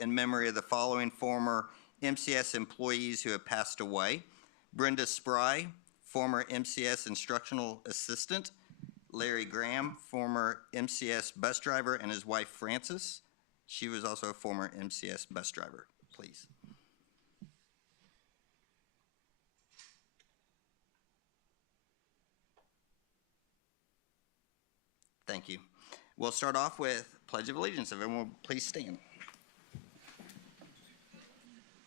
in memory of the following former MCS employees who have passed away. Brenda Spry, former MCS instructional assistant. Larry Graham, former MCS bus driver, and his wife Frances. She was also a former MCS bus driver. Please. Thank you. We'll start off with Pledge of Allegiance. Everyone will please stand.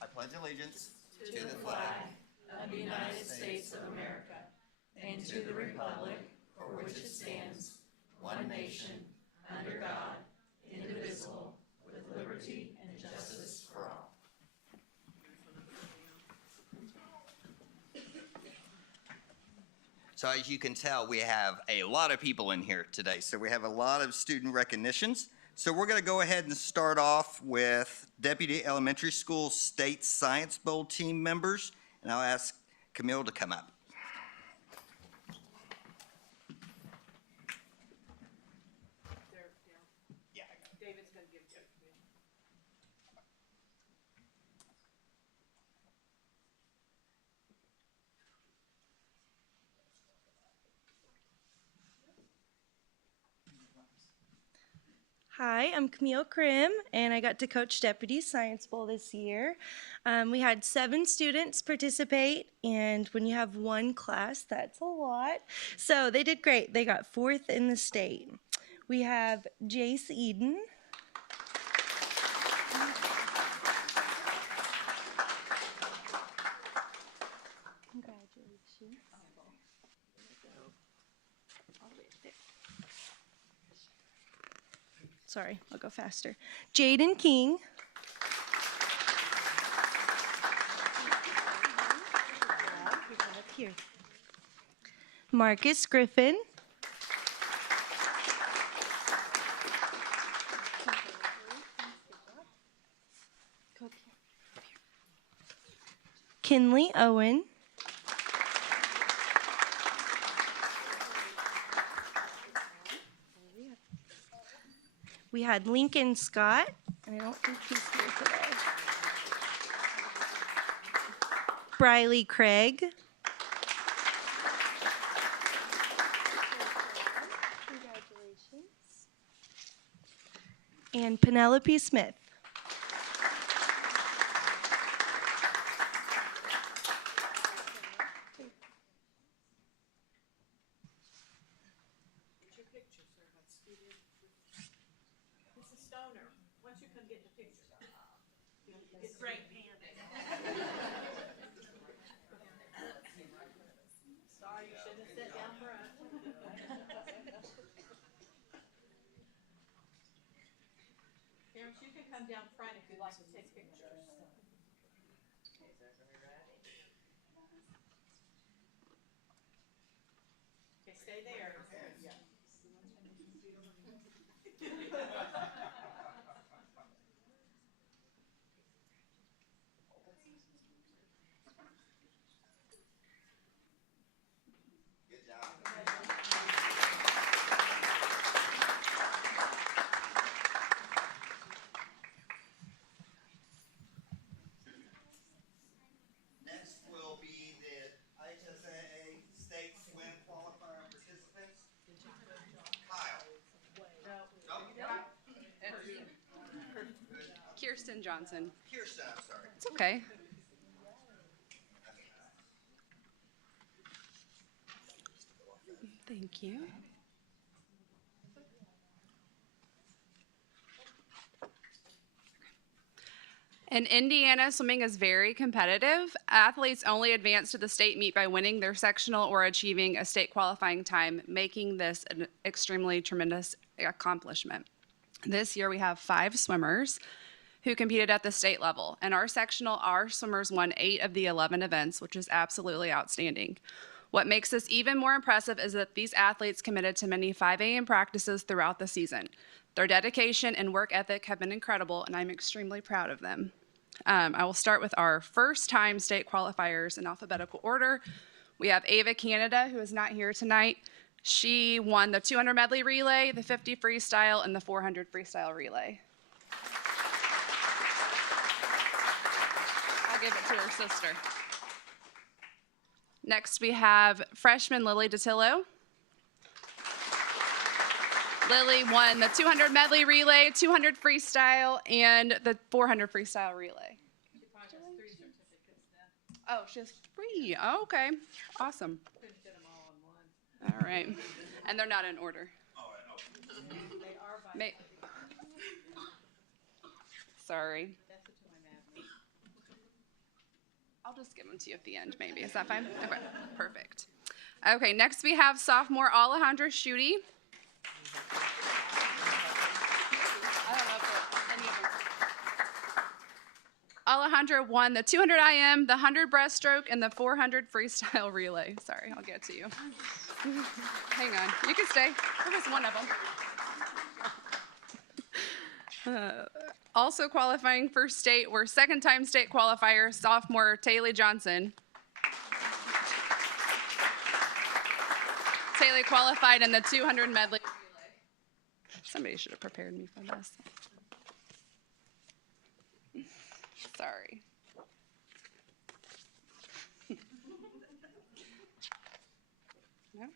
I pledge allegiance to the flag of the United States of America and to the republic for which it stands, one nation, under God, indivisible, with liberty and justice for all. So as you can tell, we have a lot of people in here today. So we have a lot of student recognitions. So we're going to go ahead and start off with Deputy Elementary School State Science Bowl team members. And I'll ask Camille to come up. David's going to give Joe. Hi, I'm Camille Krim, and I got to coach Deputy Science Bowl this year. We had 7 students participate, and when you have one class, that's a lot. So they did great. They got 4th in the state. We have Jace Eden. Congratulations. Sorry, I'll go faster. Jaden King. Here. Marcus Griffin. Kinley Owen. We had Lincoln Scott, and I don't think he's here today. Briley Craig. Congratulations. And Penelope Smith. Once you come get the picture. It's great panning. Sorry, you shouldn't have sat down front. Parents, you can come down front if you'd like to take pictures. Okay, stay there. Good job. Next will be the HSAA State Swim Qualifier participants. Kyle. Kirsten Johnson. Kirsten, I'm sorry. It's okay. Thank you. In Indiana, swimming is very competitive. Athletes only advance to the state meet by winning their sectional or achieving a state qualifying time, making this an extremely tremendous accomplishment. This year we have 5 swimmers who competed at the state level. In our sectional, our swimmers won 8 of the 11 events, which is absolutely outstanding. What makes this even more impressive is that these athletes committed to many 5 a.m. practices throughout the season. Their dedication and work ethic have been incredible, and I'm extremely proud of them. I will start with our first-time state qualifiers in alphabetical order. We have Ava Canada, who is not here tonight. She won the 200 medley relay, the 50 freestyle, and the 400 freestyle relay. give it to her sister. Next, we have freshman Lily Datillo. Lily won the 200 medley relay, 200 freestyle, and the 400 freestyle relay. Oh, she has 3. Oh, okay. Awesome. All right. And they're not in order. Sorry. I'll just give them to you at the end, maybe. Is that fine? Okay, perfect. Okay, next we have sophomore Alejandra Schutte. I don't know if any of them. Alejandra won the 200 IM, the 100 breaststroke, and the 400 freestyle relay. Sorry, I'll get to you. Hang on. You can stay. There was one of them. Also qualifying for state were second-time state qualifier sophomore Taylor Johnson. Taylor qualified in the 200 medley relay. Somebody should have prepared me for this. Sorry. No?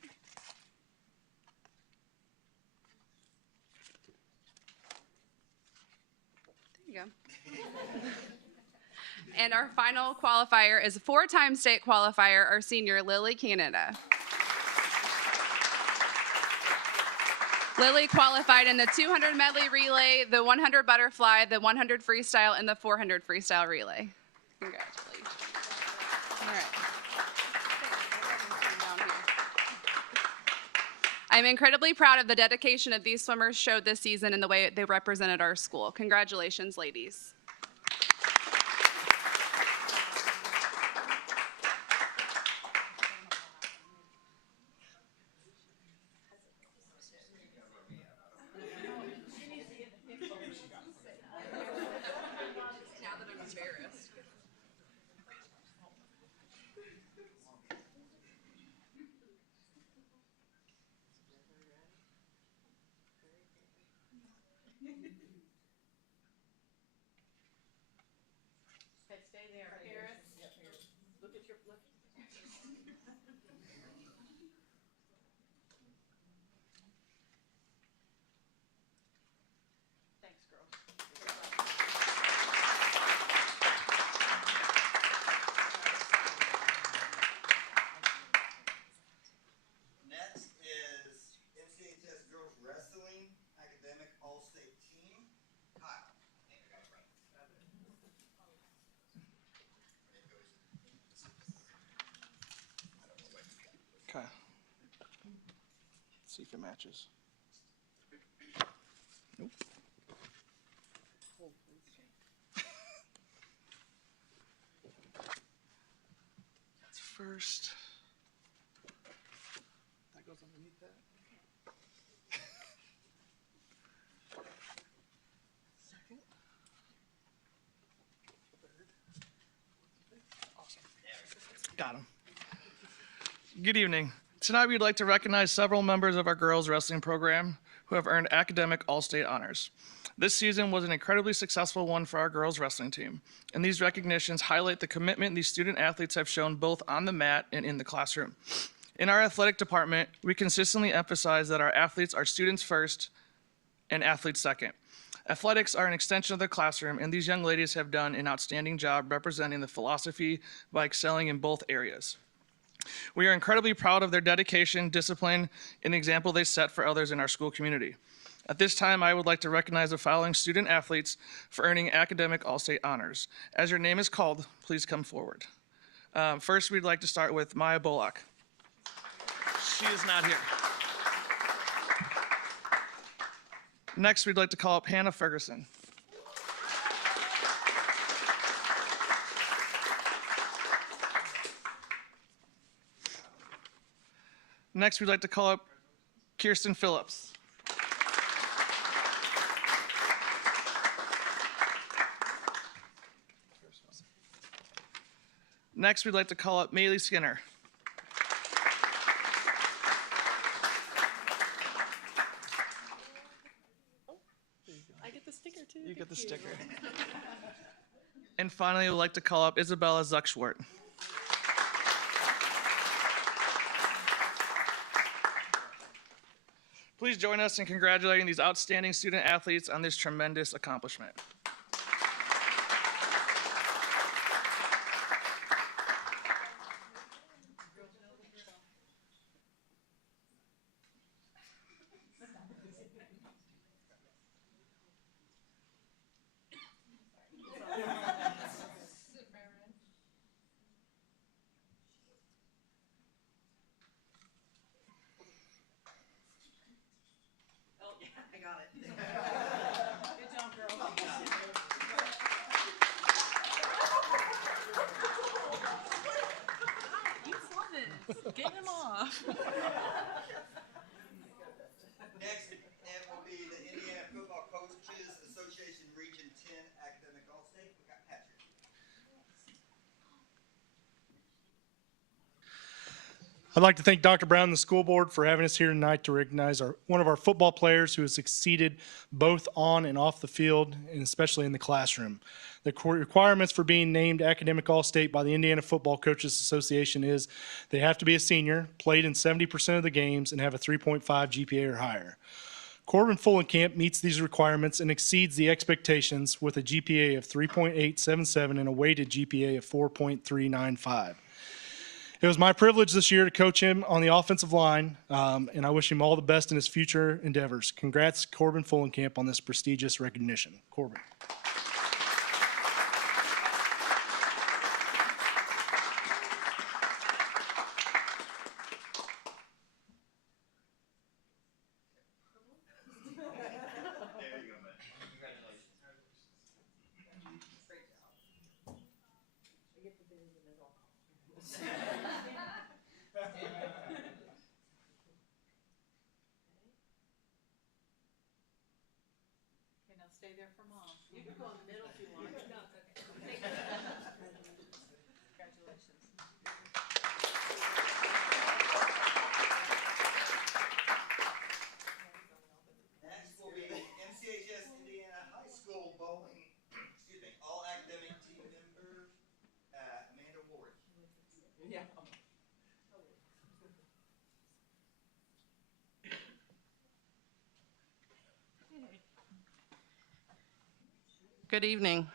There you go. And our final qualifier is a 4-time state qualifier, our senior Lily Canada. Lily qualified in the 200 medley relay, the 100 butterfly, the 100 freestyle, and the 400 freestyle relay. Congratulations. All right. I'm incredibly proud of the dedication of these swimmers showed this season and the way they represented our school. Congratulations, ladies. Stay there, Paris. Look at your look. Thanks, girls. Next is MCHS Girls Wrestling Academic All-State Team. Kyle. Okay. Let's see if it matches. Nope. That's first. That goes underneath that. Second. Third. Awesome. Got him. Good evening. Tonight we'd like to recognize several members of our girls wrestling program who have earned academic all-state honors. This season was an incredibly successful one for our girls wrestling team, and these recognitions highlight the commitment these student athletes have shown both on the mat and in the classroom. In our athletic department, we consistently emphasize that our athletes are students first and athletes second. Athletics are an extension of the classroom, and these young ladies have done an outstanding job representing the philosophy by excelling in both areas. We are incredibly proud of their dedication, discipline, and the example they set for others in our school community. At this time, I would like to recognize the following student athletes for earning academic all-state honors. As your name is called, please come forward. First, we'd like to start with Maya Bullock. She is not here. Next, we'd like to call up Hannah Ferguson. Next, we'd like to call up Kirsten Phillips. Next, we'd like to call up Maylee Skinner. I get the sticker too. You get the sticker. And And finally, we'd like to call up Isabella Zuckschwart. Please join us in congratulating these outstanding student athletes on this tremendous accomplishment. I got it. Good job, girl. You saw this. Get him off. Next, it will be the Indiana Football Coaches Association Region 10 Academic All-State. We got Patrick. I'd like to thank Dr. Brown and the school board for having us here tonight to recognize one of our football players who has succeeded both on and off the field, and especially in the classroom. The requirements for being named Academic All-State by the Indiana Football Coaches Association is they have to be a senior, played in 70% of the games, and have a 3.5 GPA or higher. Corbin Fullenkamp meets these requirements and exceeds the expectations with a GPA of 3.877 and a weighted GPA of 4.395. It was my privilege this year to coach him on the offensive line, and I wish him all the best in his future endeavors. Congrats, Corbin Fullenkamp, on this prestigious recognition. Corbin. There you go, man. Congratulations. Okay, now stay there for mom. You can go in the middle if you want. No, it's okay. Congratulations. Next will be MCHS Indiana High School Bowling, All Academic Team Member, Amanda Ward. Yeah. Good evening.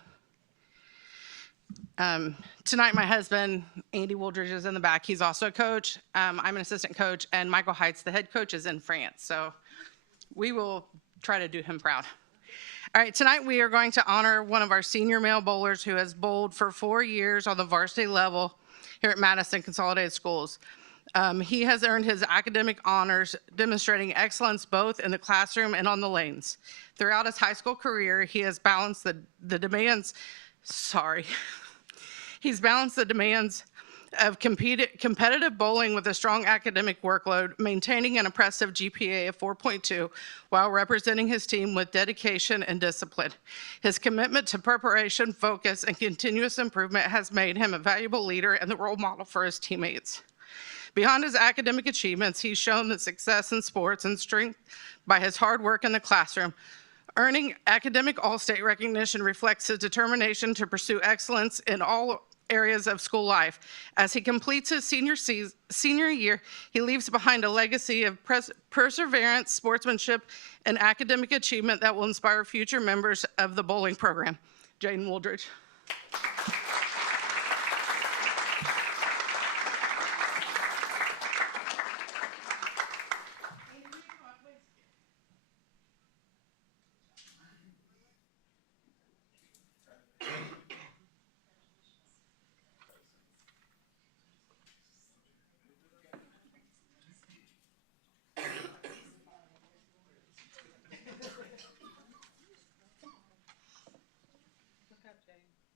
Tonight, my husband, Andy Wooldridge, is in the back. He's also a coach. I'm an assistant coach, and Michael Heitz, the head coach, is in France. So we will try to do him proud. All right, tonight we are going to honor one of our senior male bowlers who has bowled for 4 years on the varsity level here at Madison Consolidated Schools. He has earned his academic honors, demonstrating excellence both in the classroom and on the lanes. Throughout his high school career, he has balanced the demands of competitive bowling with a strong academic workload, maintaining an impressive GPA of 4.2 while representing his team with dedication and discipline. His commitment to preparation, focus, and continuous improvement has made him a valuable leader and the role model for his teammates. Beyond his academic achievements, he's shown that success in sports and strength by his hard work in the classroom. Earning academic all-state recognition reflects his determination to pursue excellence in all areas of school life. As he completes his senior year, he leaves behind a legacy of perseverance, sportsmanship, and academic achievement that will inspire future members of the bowling program. Jaden Wooldridge. Look up, Jaden.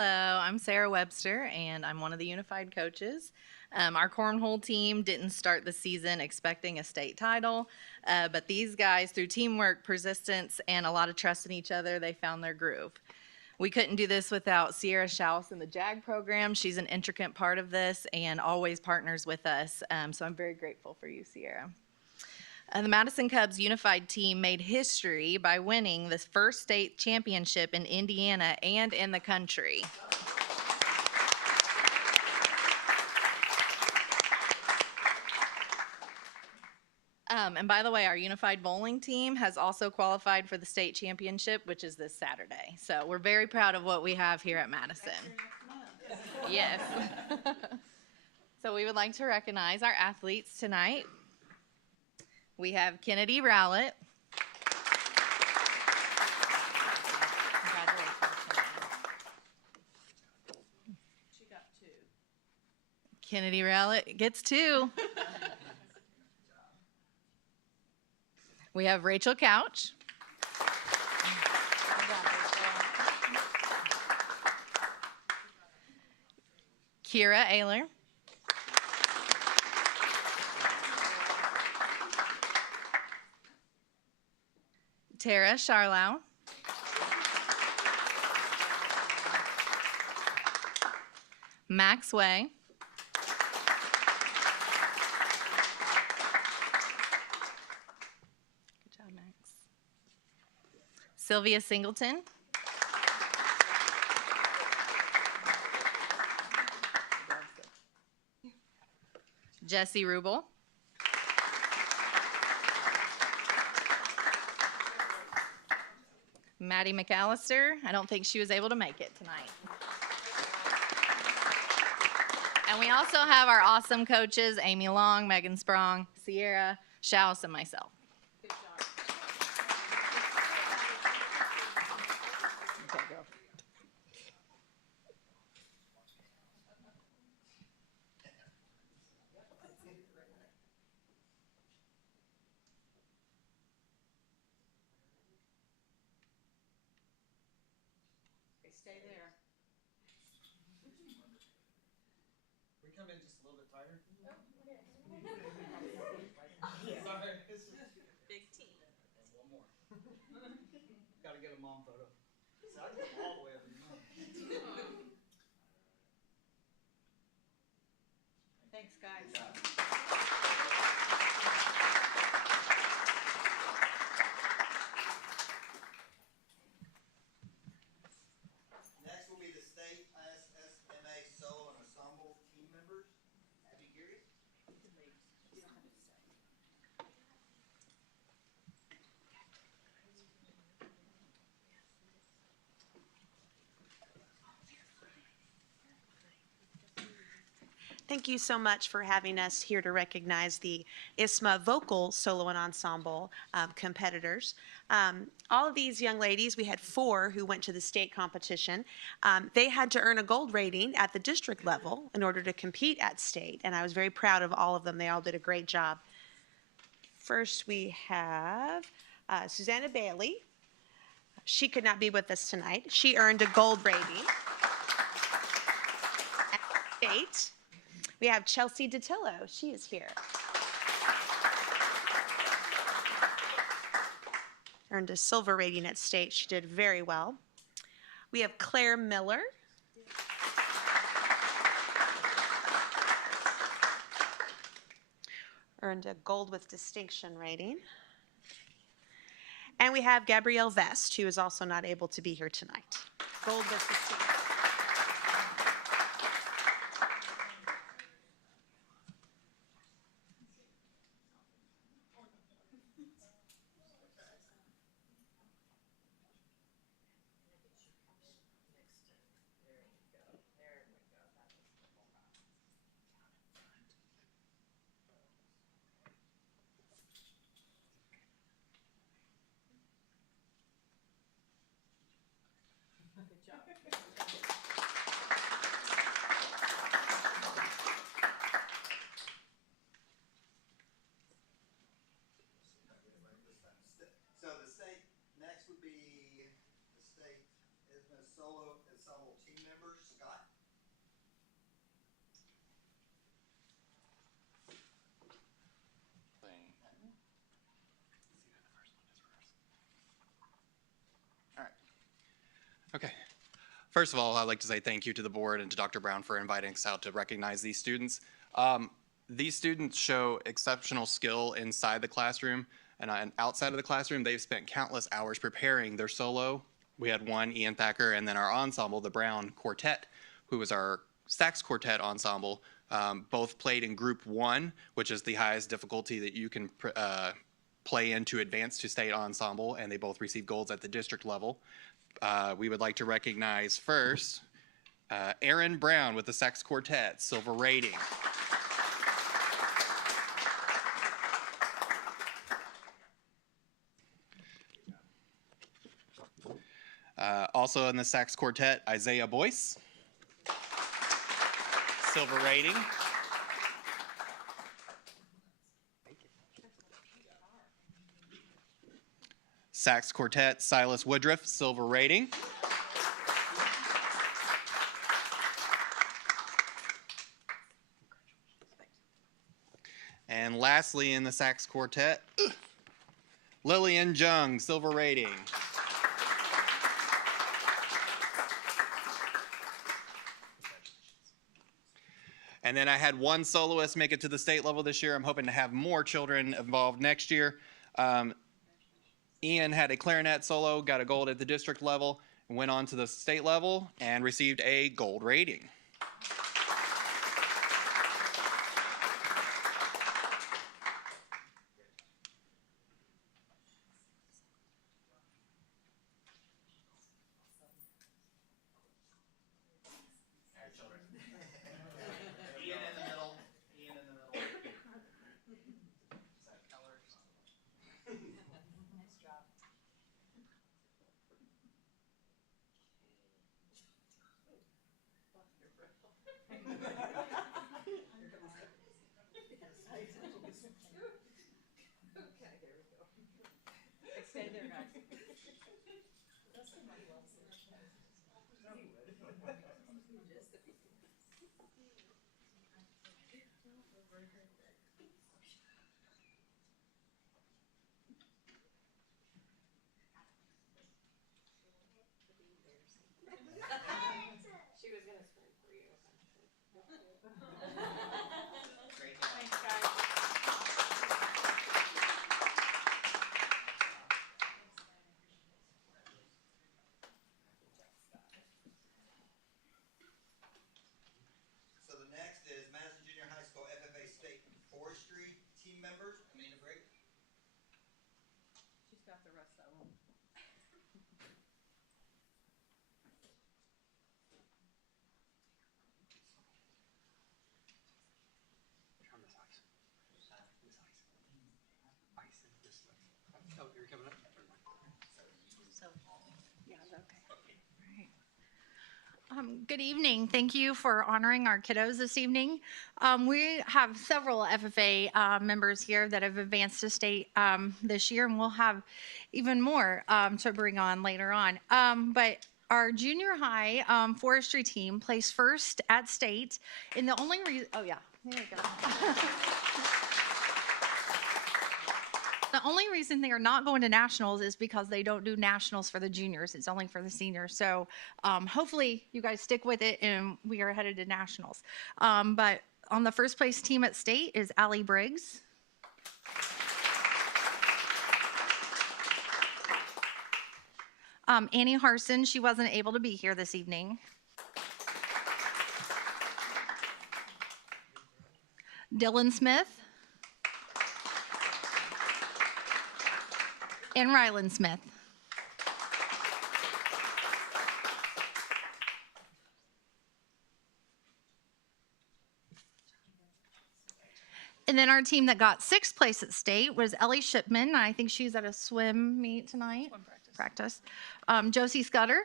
Hello, I'm Sarah Webster, and I'm one of the Unified coaches. Our cornhole team didn't start the season expecting a state title, but these guys, through teamwork, persistence, and a lot of trust in each other, they found their groove. We couldn't do this without Sierra Schaus in the JAG program. She's an intricate part of this and always partners with us, so I'm very grateful for you, Sierra. The Madison Cubs Unified team made history by winning the first state championship in Indiana and in the country. And by the way, our Unified Bowling team has also qualified for the state championship, which is this Saturday. So we're very proud of what we have here at Madison. Yes. So we would like to recognize our athletes tonight. We have Kennedy Rowlett. She got 2. Kennedy Rowlett gets 2. We have Rachel Couch. Kira Ayler. Tara Charlau. Max Way. Good job, Max. Sylvia Singleton. Jesse Rubel. Maddie McAllister. I don't think she was able to make it tonight. And we also have our awesome coaches, Amy Long, Megan Sprong, Sierra, Schaus, and myself. Good job. Okay, go. Okay, stay there. We come in just a little bit tighter. Big team. One more. Gotta get a mom photo. So I get them all the way up in the morning. Thanks, guys. Next will be the state ISSMA solo and ensemble team members. Abby Geary. You don't have to say. Thank you so much for having us here to recognize the ISMA vocal solo and ensemble competitors. All of these young ladies, we had 4 who went to the state competition. They had to earn a gold rating at the district level in order to compete at state, and I was very proud of all of them. They all did a great job. First, we have Susanna Bailey. She could not be with us tonight. She earned a gold rating at state. We have Chelsea DeTillo. She is here. Earned a silver rating at state. She did very well. We have Claire Miller. Earned a gold with distinction rating. And we have Gabrielle Vest, who is also not able to be here tonight. Gold with distinction. Good job. So the state, next would be the state ISMA solo ensemble team members. First of all, I'd like to say thank you to the board and to Dr. Brown for inviting us out to recognize these students. These students show exceptional skill inside the classroom, and outside of the classroom, they've spent countless hours preparing their solo. We had one, Ian Thacker, and then our ensemble, the Brown Quartet, who was our sax quartet ensemble. Both played in Group 1, which is the highest difficulty that you can play in to advance to state ensemble, and they both received golds at the district level. We would like to recognize first Aaron Brown with the sax quartet, silver rating. Also in the sax quartet, Isaiah Boyce, silver rating. Sax quartet, Silas Woodruff, silver rating. And lastly in the sax quartet, Lillian Jung, silver rating. And then I had one soloist make it to the state level this year. I'm hoping to have more children involved next year. Ian had a clarinet solo, got a gold at the district level, went on to the state level, and received a gold rating. Ian in the middle. Ian in the middle. Is that color? Nice job. Okay, there we go. Stay there, guys. She was gonna scream for you. Thanks, guys. So the next is Madison Junior High School FFA State Forestry team members. Amanda Briggs. She's got the rest of them. On this ice. This ice. Ice and this way. Oh, you're coming up? Yeah, okay. Good evening. Thank you for honoring our kiddos this evening. We have several FFA members here that have advanced to state this year, and we'll have even more to bring on later on. But our junior high forestry team placed first at state. And the only reason, oh yeah, there we go. The only reason they are not going to nationals is because they don't do nationals for the juniors. It's only for the seniors. So hopefully you guys stick with it and we are headed to nationals. But on the first place team at state is Allie Briggs. Annie Harson, she wasn't able to be here this evening. Dylan Smith. And Rylan Smith. And then our team that got sixth place at state was Ellie Shipman. I think she's at a swim meet tonight. Swim practice. Josie Scudder.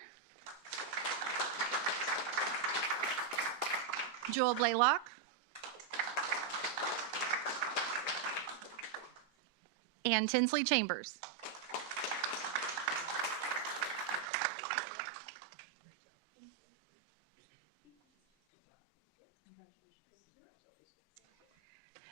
Joel Blaylock. And Tinsley Chambers.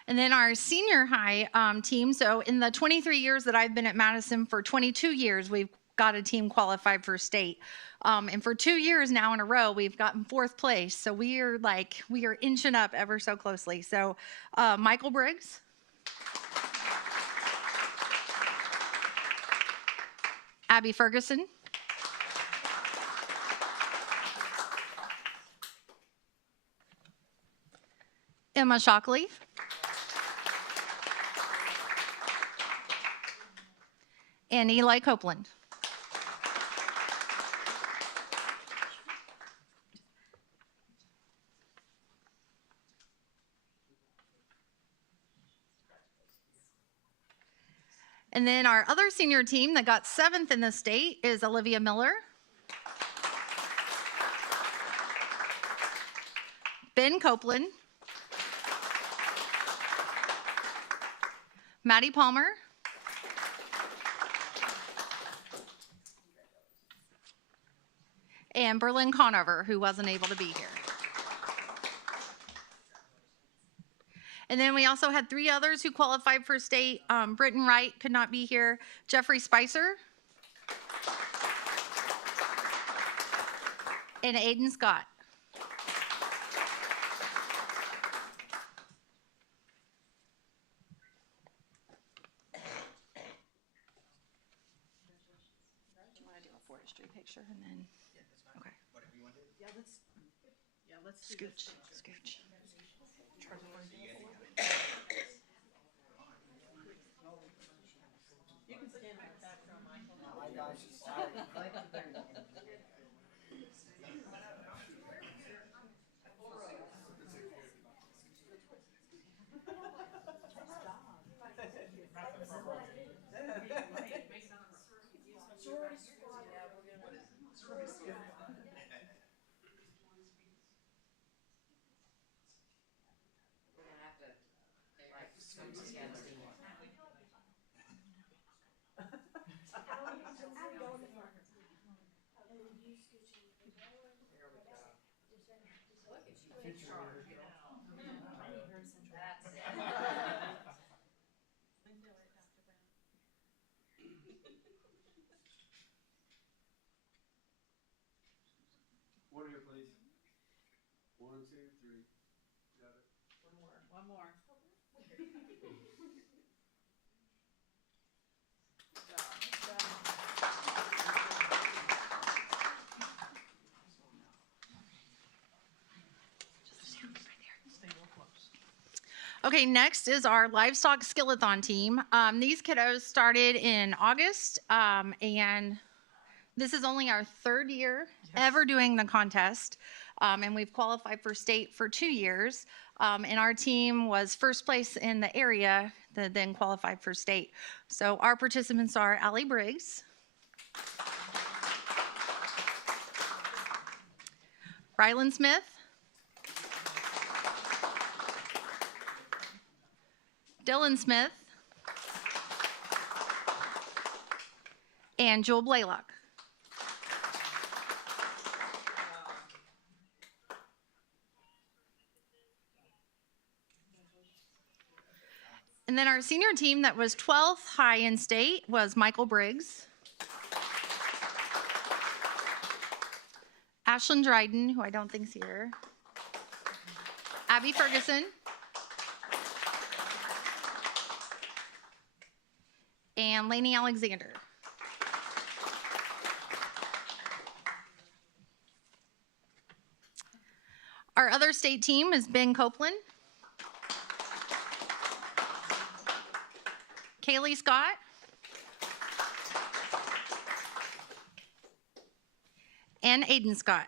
And then our senior high team. So in the 23 years that I've been at Madison, for 22 years, we've got a team qualified for state. And for 2 years now in a row, we've gotten 4th place. So we are inching up ever so closely. So Michael Briggs. Abby Ferguson. Emma Shockley. And Eli Copeland. And then our other senior team that got 7th in the state is Olivia Miller, Ben Copeland, Maddie Palmer, and Berlin Conover, who wasn't able to be here. And then we also had 3 others who qualified for state. Britton Wright could not be here. Jeffrey Spicer. And Aiden Scott. Do you want to do a forestry picture and then? Okay. Yeah, let's scooch. You can stand right back from Michael. One here, please. 1, 2, 3. Got it. One more. Okay, next is our livestock skillathon team. These kiddos started in August, and this is only our 3rd year ever doing the contest, and we've qualified for state for 2 years. And our team was 1st place in the area that then qualified for state. So our participants are Allie Briggs, Rylan Smith, Dylan Smith, and Jewel Blaylock. And then our senior team that was 12th high in state was Michael Briggs, Ashlyn Dryden, who I don't think's here, Abby Ferguson, and Lainey Alexander. Our other state team is Ben Copeland, Kaylee Scott, and Aiden Scott.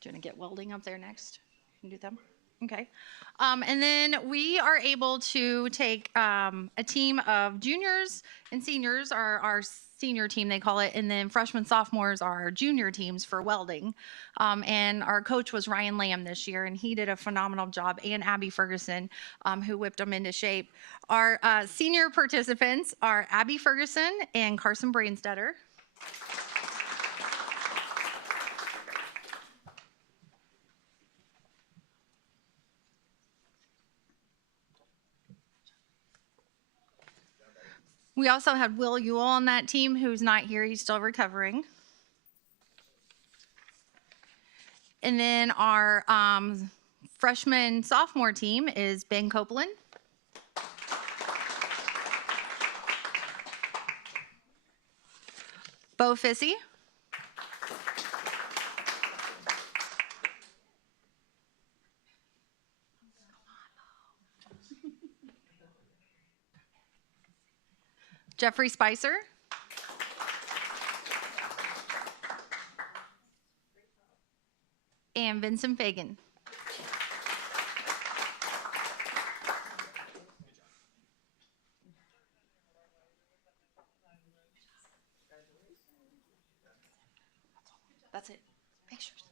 Do you want to get welding up there next? You can do them. Okay. And then we are able to take a team of juniors and seniors, our senior team, they call it, and then freshmen, sophomores are our junior teams for welding. And our coach was Ryan Lamb this year, and he did a phenomenal job, and Abby Ferguson, who whipped them into shape. Our senior participants are Abby Ferguson and Carson Brainstetter. We also had Will Ewell on that team, who's not here. He's still recovering. And then our freshman sophomore team is Ben Copeland. Bo Fissy. Jeffrey Spicer. And Vincent Fagan. That's it. Pictures.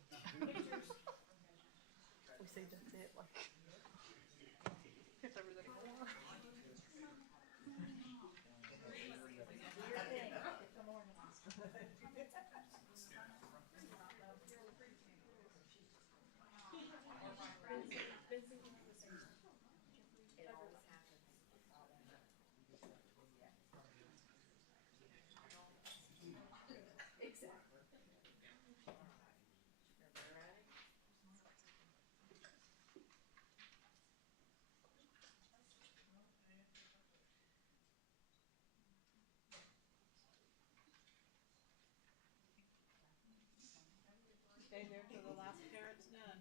Okay, there to the last parent's done.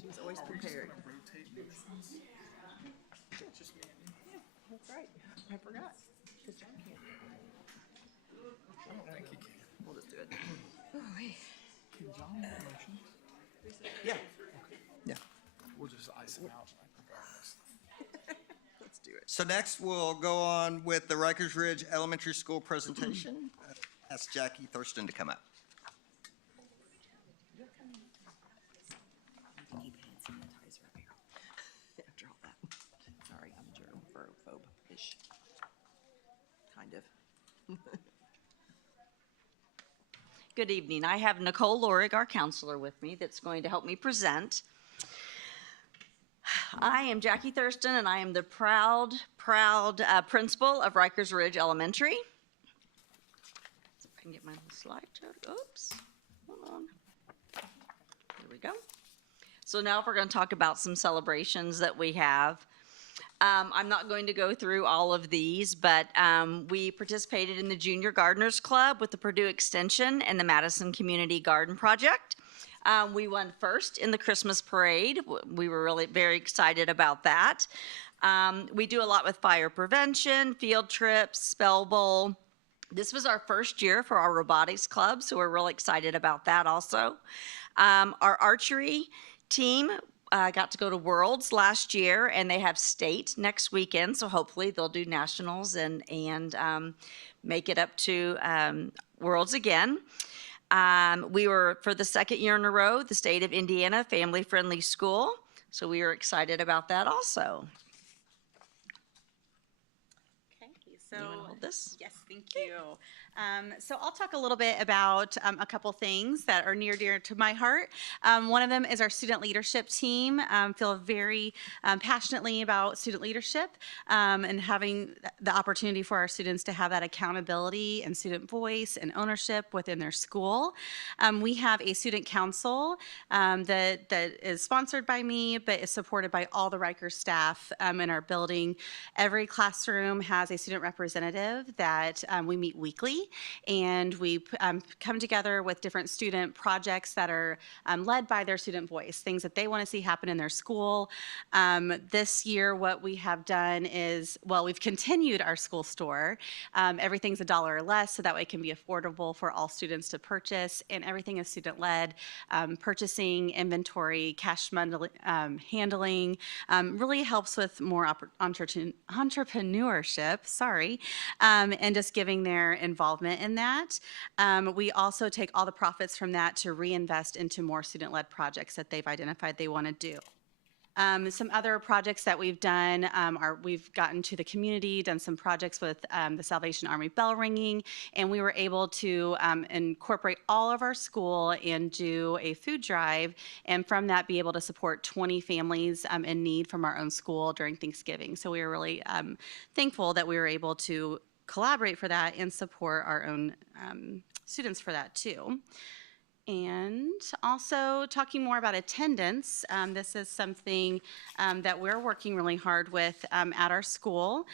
She's always prepared. That's right. I forgot. Because John can't. I don't think he can. We'll just do it. Can John make a motion? Yeah. Yeah. We'll just ice him out regardless. Let's do it. So next, we'll go on with the Rikers Ridge Elementary School presentation. Ask Jackie Thurston to come up. Keep hand sanitizer up here. After all that. Sorry, I'm germaphobe-ish. Kind of. Good evening. I have Nicole Lorig, our counselor, with me that's going to help me present. I am Jackie Thurston, and I am the proud principal of Rikers Ridge Elementary. So if I can get my little slideshow. Oops. Hold on. There we go. So now we're going to talk about some celebrations that we have. I'm not going to go through all of these, but we participated in the Junior Gardeners Club with the Purdue Extension and the Madison Community Garden Project. We won first in the Christmas parade. We were really very excited about that. We do a lot with fire prevention, field trips, spell bowl. This was our first year for our robotics club, so we're really excited about that also. Our archery team got to go to Worlds last year, and they have state next weekend, so hopefully they'll do nationals and make it up to Worlds again. We were, for the second year in a row, the state of Indiana family-friendly school, so we are excited about that also. Okay, You so want to hold this? yes, thank you. So I'll talk a little bit about a couple things that are near and dear to my heart. One of them is our student leadership team. Feel very passionately about student leadership and having the opportunity for our students to have that accountability and student voice and ownership within their school. We have a student council that is sponsored by me, but is supported by all the Rikers staff in our building. Every classroom has a student representative that we meet weekly. and we come together with different student projects that are led by their student voice, things that they want to see happen in their school. This year, what we have done is, well, we've continued our school store. Everything's $1 or less, so that way it can be affordable for all students to purchase, and everything is student-led. Purchasing, inventory, cash handling really helps with more entrepreneurship, and just giving their involvement in that. We also take all the profits from that to reinvest into more student-led projects that they've identified they want to do. Some other projects that we've done are we've gotten to the community, done some projects with the Salvation Army bell ringing, and we were able to incorporate all of our school and do a food drive, and from that be able to support 20 families in need from our own school during Thanksgiving. So we were really thankful that we were able to collaborate for that and support our own students for that too. And also talking more about attendance, this is something that we're working really hard with at our school.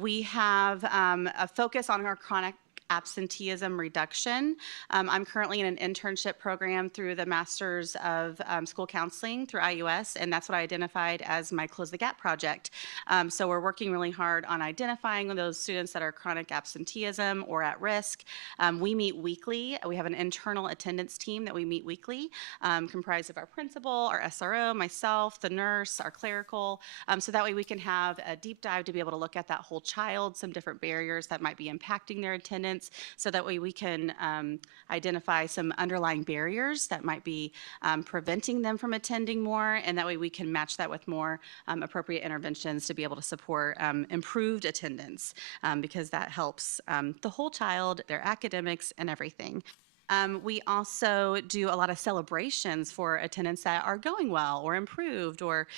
We have a focus on our chronic absenteeism reduction. I'm currently in an internship program through the Masters of School Counseling through IUS, and that's what I identified as my Close the Gap project. So we're working really hard on identifying those students that are chronic absenteeism or at risk. We meet weekly. We have an internal attendance team that we meet weekly, comprised of our principal, our SRO, myself, the nurse, our clerical, so that way we can have a deep dive to be able to look at that whole child, some different barriers that might be impacting their attendance, so that way we can identify some underlying barriers that might be preventing them from attending more, and that way we can match that with more appropriate interventions to be able to support improved attendance, because that helps the whole child, their academics, and everything. We also do a lot of celebrations for attendance that are going well or improved or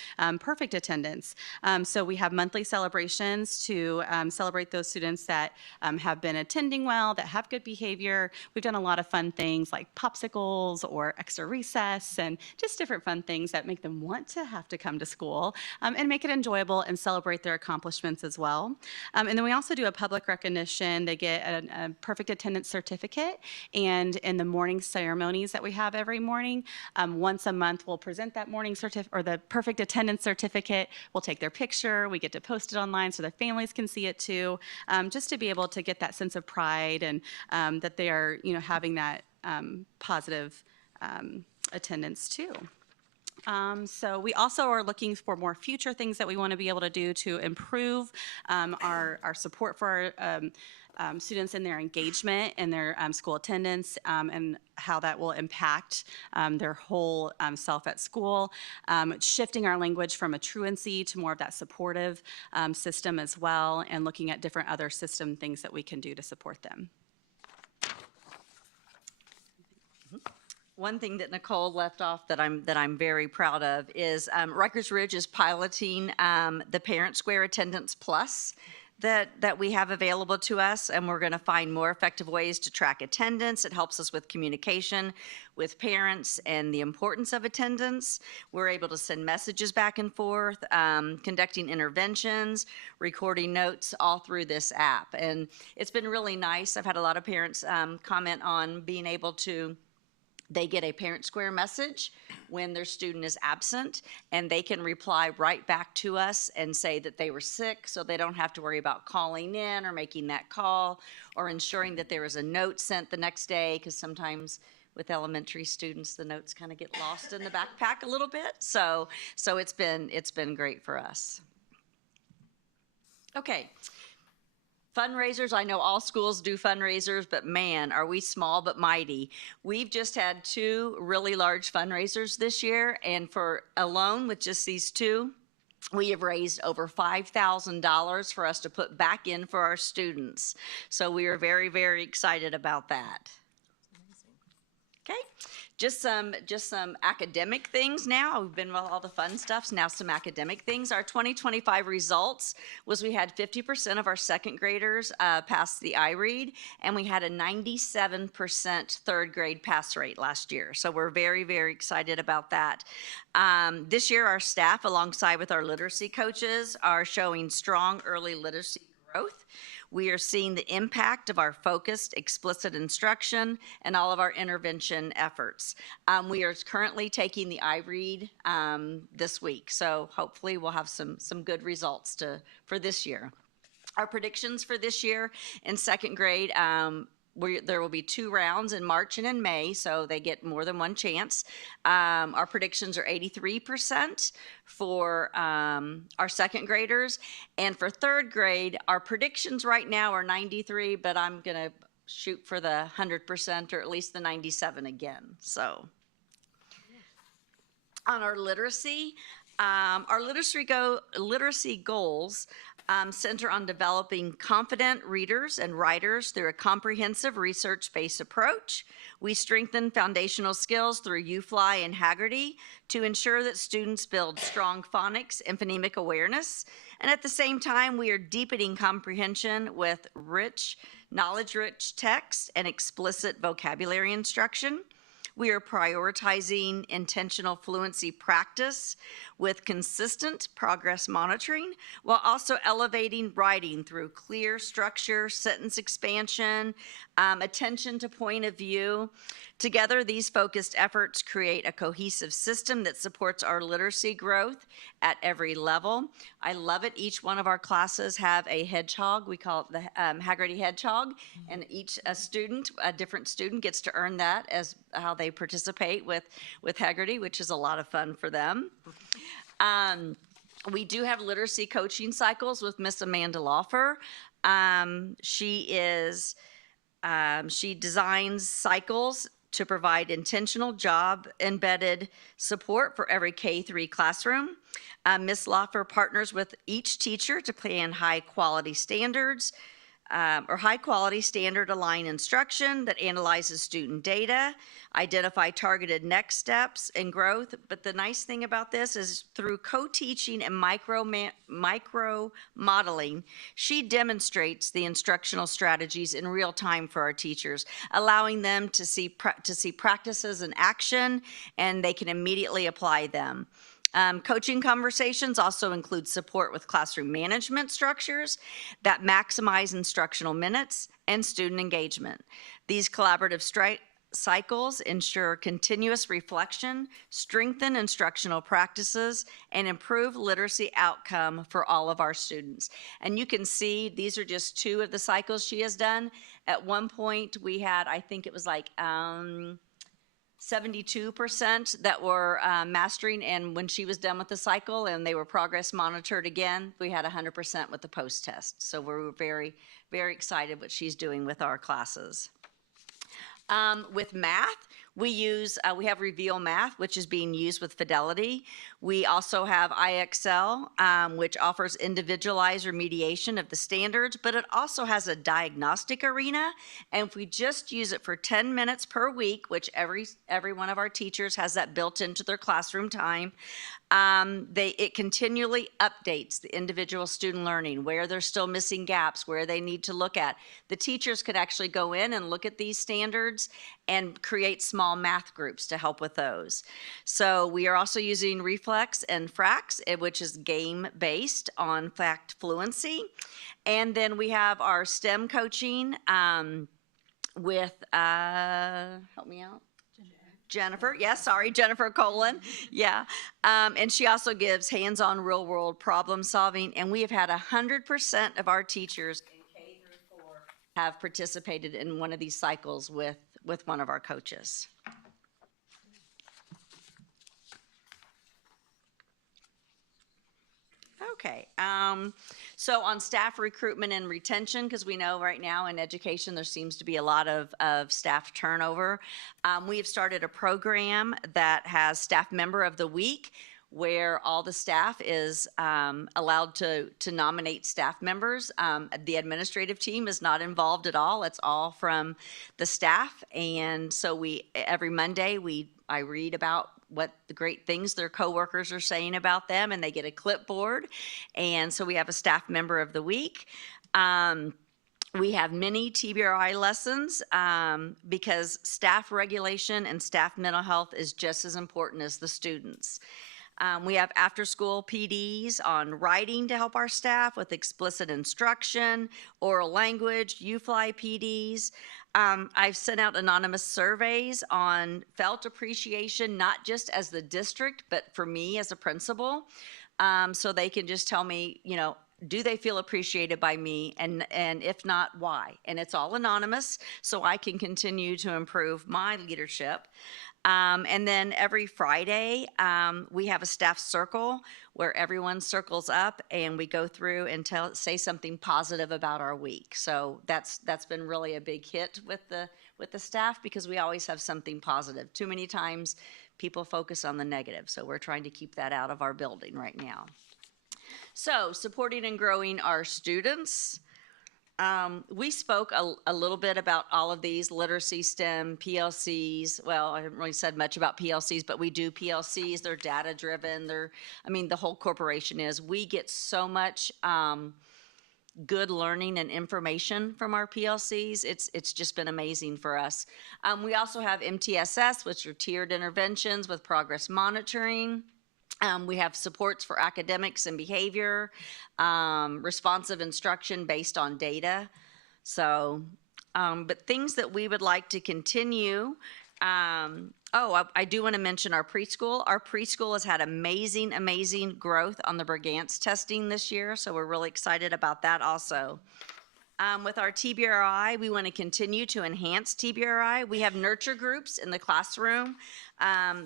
perfect attendance. So we have monthly celebrations to celebrate those students that have been attending well, that have good behavior. We've done a lot of fun things like popsicles or extra recess and just different fun things that make them want to have to come to school and make it enjoyable and celebrate their accomplishments as well. And then we also do a public recognition. They get a perfect attendance certificate, and in the morning ceremonies that we have every morning, once a month we'll present that morning or the perfect attendance certificate. We'll take their picture, we get to post it online so their families can see it too, just to be able to get that sense of pride and that they are, having that positive attendance too. So we also are looking for more future things that we want to be able to do to improve our support for our students in their engagement and their school attendance, and how that will impact their whole self at school. Shifting our language from a truancy to more of that supportive system as well, and looking at different other system things that we can do to support them. One thing that Nicole left off that I'm very proud of is Rikers Ridge is piloting the Parent Square Attendance Plus that we have available to us, and we're going to find more effective ways to track attendance. It helps us with communication with parents and the importance of attendance. We're able to send messages back and forth, conducting interventions, recording notes, all through this app. And it's been really nice. I've had a lot of parents comment on being able to they get a Parent Square message when their student is absent, and they can reply right back to us and say that they were sick, so they don't have to worry about calling in or making that call or ensuring that there is a note sent the next day, because sometimes with elementary students, the notes kind of get lost in the backpack a little bit. So it's been great for us. Okay. Fundraisers, I know all schools do fundraisers, but man, are we small but mighty. We've just had 2 really large fundraisers this year, and for alone with just these 2, we have raised over $5,000 for us to put back in for our students. So we are very, very excited about that. Okay, just some academic things now. We've been with all the fun stuff, now some academic things. Our 2025 results was we had 50% of our second graders pass the iRead, and we had a 97% third grade pass rate last year. So we're very, very excited about that. This year, our staff, alongside with our literacy coaches, are showing strong early literacy growth. growth. We are seeing the impact of our focused, explicit instruction and all of our intervention efforts. We are currently taking the iRead this week, so hopefully we'll have some good results for this year. Our predictions for this year in second grade, there will be 2 rounds in March and in May, so they get more than one chance. Our predictions are 83% for our second graders. And for third grade, our predictions right now are 93, but I'm going to shoot for the 100% or at least the 97 again. So on our literacy goals center on developing confident readers and writers through a comprehensive research-based approach. We strengthen foundational skills through UFly and Haggerty to ensure that students build strong phonics and phonemic awareness. And at the same time, we are deepening comprehension with knowledge-rich text and explicit vocabulary instruction. We are prioritizing intentional fluency practice with consistent progress monitoring, while also elevating writing through clear structure, sentence expansion, attention to point of view. Together, these focused efforts create a cohesive system that supports our literacy growth at every level. I love it. Each one of our classes have a hedgehog. We call it the Haggerty Hedgehog, and each a different student gets to earn that as how they participate with Haggerty, which is a lot of fun for them. We do have literacy coaching cycles with Miss Amanda Laufer. She designs cycles to provide intentional job-embedded support for every K-3 classroom. Ms. Laufer partners with each teacher to plan high-quality standard aligned instruction that analyzes student data, identify targeted next steps and growth. But the nice thing about this is through co-teaching and micro modeling, she demonstrates the instructional strategies in real time for our teachers, allowing them to see practices in action, and they can immediately apply them. Coaching conversations also include support with classroom management structures that maximize instructional minutes and student engagement. These collaborative cycles ensure continuous reflection, strengthen instructional practices, and improve literacy outcome for all of our students. And you can see these are just 2 of the cycles she has done. At one point we had, I think it was like 72% that were mastering, and when she was done with the cycle and they were progress monitored again, we had 100% with the post-test. So we're very, very excited what she's doing with our classes. With math, we have Reveal Math, which is being used with Fidelity. We also have IXL, which offers individualized remediation of the standards, but it also has a diagnostic arena. And if we just use it for 10 minutes per week, which every one of our teachers has that built into their classroom time, it continually updates the individual student learning, where they're still missing gaps, where they need to look at. The teachers could actually go in and look at these standards and create small math groups to help with those. So we are also using Reflex and Frax, which is game-based on fact fluency. And then we have our STEM coaching with, help me out. Jennifer Colin, yeah. And she also gives hands-on real-world problem solving, and we have had 100% of our teachers in K-4 have participated in one of these cycles with one of our coaches. Okay, so on staff recruitment and retention, because we know right now in education there seems to be a lot of staff turnover, we have started a program that has Staff Member of the Week, where all the staff is allowed to nominate staff members. The administrative team is not involved at all. It's all from the staff. And so every Monday I read about what the great things their coworkers are saying about them, and they get a clipboard. And so we have a Staff Member of the Week. We have many TBRI lessons because staff regulation and staff mental health is just as important as the students. We have after-school PDs on writing to help our staff with explicit instruction, oral language, UFly PDs. I've sent out anonymous surveys on felt appreciation, not just as the district, but for me as a principal. So they can just tell me, do they feel appreciated by me? And if not, why? And it's all anonymous, so I can continue to improve my leadership. And then every Friday, we have a staff circle where everyone circles up and we go through and say something positive about our week. So that's been really a big hit with the staff because we always have something positive. Too many times people focus on the negative, so we're trying to keep that out of our building right now. So supporting and growing our students. We spoke a little bit about all of these, literacy, STEM, PLCs. Well, I haven't really said much about PLCs, but we do PLCs. They're data-driven. The whole corporation is. We get so much good learning and information from our PLCs. It's just been amazing for us. We also have MTSS, which are tiered interventions with progress monitoring. We have supports for academics and behavior, responsive instruction based on data. So, but things that we would like to continue. I do want to mention our preschool. Our preschool has had amazing growth on the Brigance testing this year, so we're really excited about that also. With our TBRI, we want to continue to enhance TBRI. We have nurture groups in the classroom.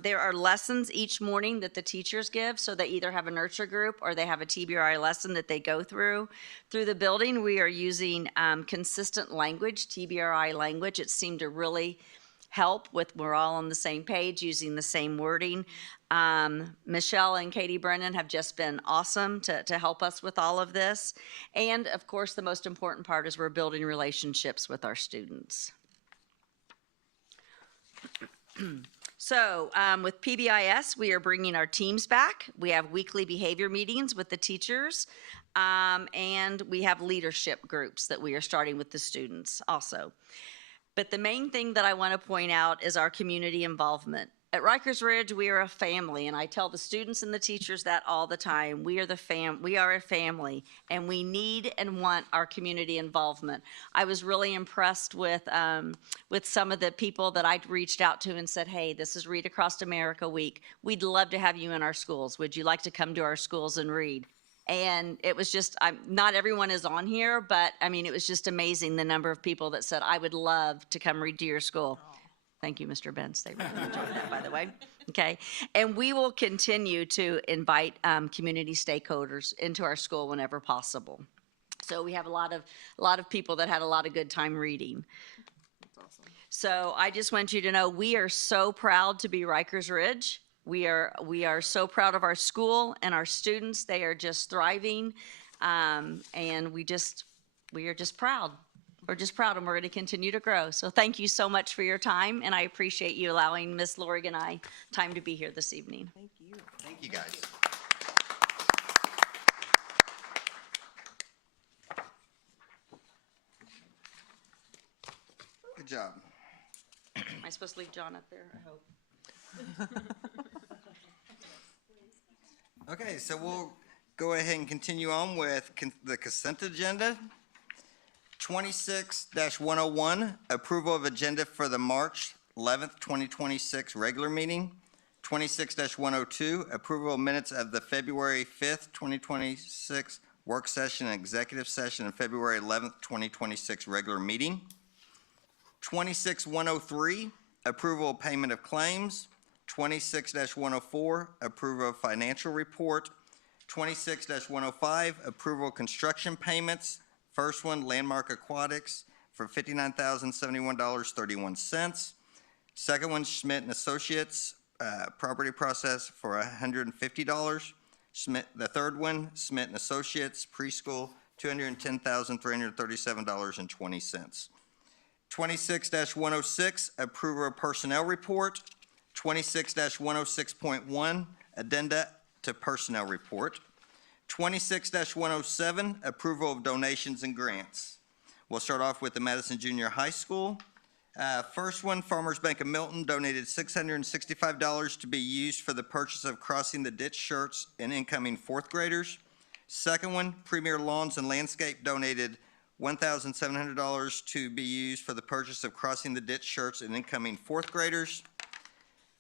There are lessons each morning that the teachers give, so they either have a nurture group or they have a TBRI lesson that they go through. Through the building, we are using consistent language, TBRI language. It seemed to really help with we're all on the same page, using the same wording. Michelle and Katie Brennan have just been awesome to help us with all of this. And of course, the most important part is we're building relationships with our students. So with PBIS, we are bringing our teams back. We have weekly behavior meetings with the teachers, and we have leadership groups that we are starting with the students also. But the main thing that I want to point out is our community involvement. At Rikers Ridge, we are a family, and I tell the students and the teachers that all the time. We are a family, and we need and want our community involvement. I was really impressed with some of the people that I reached out to and said, hey, this is Read Across America Week. We'd love to have you in our schools. Would you like to come to our schools and read? And it was just, not everyone is on here, but it was just amazing the number of people that said, I would love to come read to your school. Thank you, Mr. Benz. They really enjoyed that, by the way. Okay. And we will continue to invite community stakeholders into our school whenever possible. So we have a lot of people that had a lot of good time reading. That's awesome. So I just want you to know we are so proud to be Rikers Ridge. We are so proud of our school and our students. They are just thriving, and we are just proud. We're just proud, and we're going to continue to grow. So thank you so much for your time, and I appreciate you allowing Miss Lorig and I time to be here this evening. Thank you. Thank you, guys. Good job. Am I supposed to leave John up there? I hope. Okay, so we'll go ahead and continue on with the consent agenda. 26-101, approval of agenda for the March 11th, 2026 regular meeting. 26-102, approval of minutes of the February 5th, 2026 work session and executive session and February 11th, 2026 regular meeting. 26-103, approval of payment of claims. 26-104, approval of financial report. 26-105, approval of construction payments. First one, Landmark Aquatics for $59,071.31. Second one, Schmidt and Associates, property process for $150. The third one, Schmidt and Associates, preschool, $210,337.20. 26-106, approval of personnel report. 26-106.1, addenda to personnel report. 26-107, approval of donations and grants. We'll start off with the Madison Junior High School. First one, Farmers Bank of Milton donated $665 to be used for the purchase of Crossing the Ditch shirts and incoming fourth graders. Second one, Premier Lawns and Landscape donated $1,700 to be used for the purchase of Crossing the Ditch shirts and incoming fourth graders.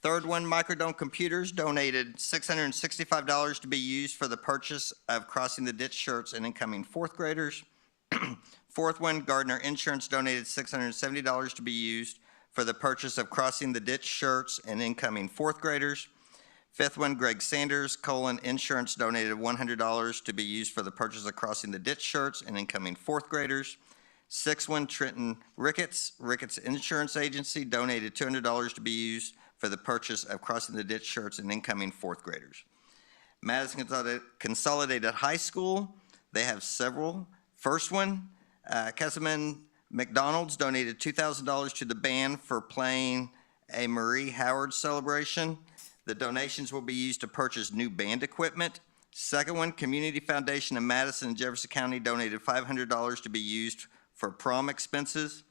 Third one, Microdome Computers donated $665 to be used for the purchase of Crossing the Ditch shirts and incoming fourth graders. Fourth one, Gardner Insurance donated $670 to be used for the purchase of Crossing the Ditch shirts and incoming fourth graders. Fifth one, Greg Sanders, Insurance donated $100 to be used for the purchase of Crossing the Ditch shirts and incoming fourth graders. Sixth one, Trenton Ricketts Insurance Agency donated $200 to be used for the purchase of Crossing the Ditch shirts and incoming fourth graders. Madison Consolidated High School, they have several. First one, Kesselman McDonald's donated $2,000 to the band for playing a Marie Howard celebration. The donations will be used to purchase new band equipment. Second one, Community Foundation of Madison and Jefferson County donated $500 to be used for prom expenses.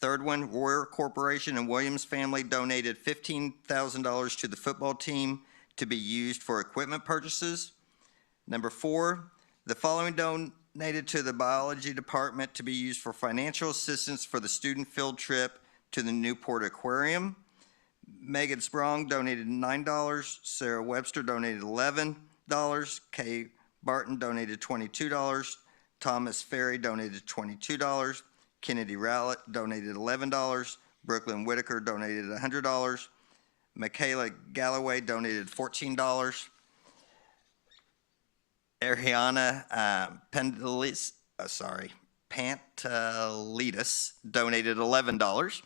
Third one, Royer Corporation and Williams family donated $15,000 to the football team to be used for equipment purchases. Number four, the following donated to the biology department to be used for financial assistance for the student field trip to the Newport Aquarium. Megan Sprong donated $9. Sarah Webster donated $11. Kay Barton donated $22. Thomas Ferry donated $22. Kennedy Rowlett donated $11. Brooklyn Whitaker donated $100. Michaela Galloway donated $14. Ariana Pantelidis donated $11.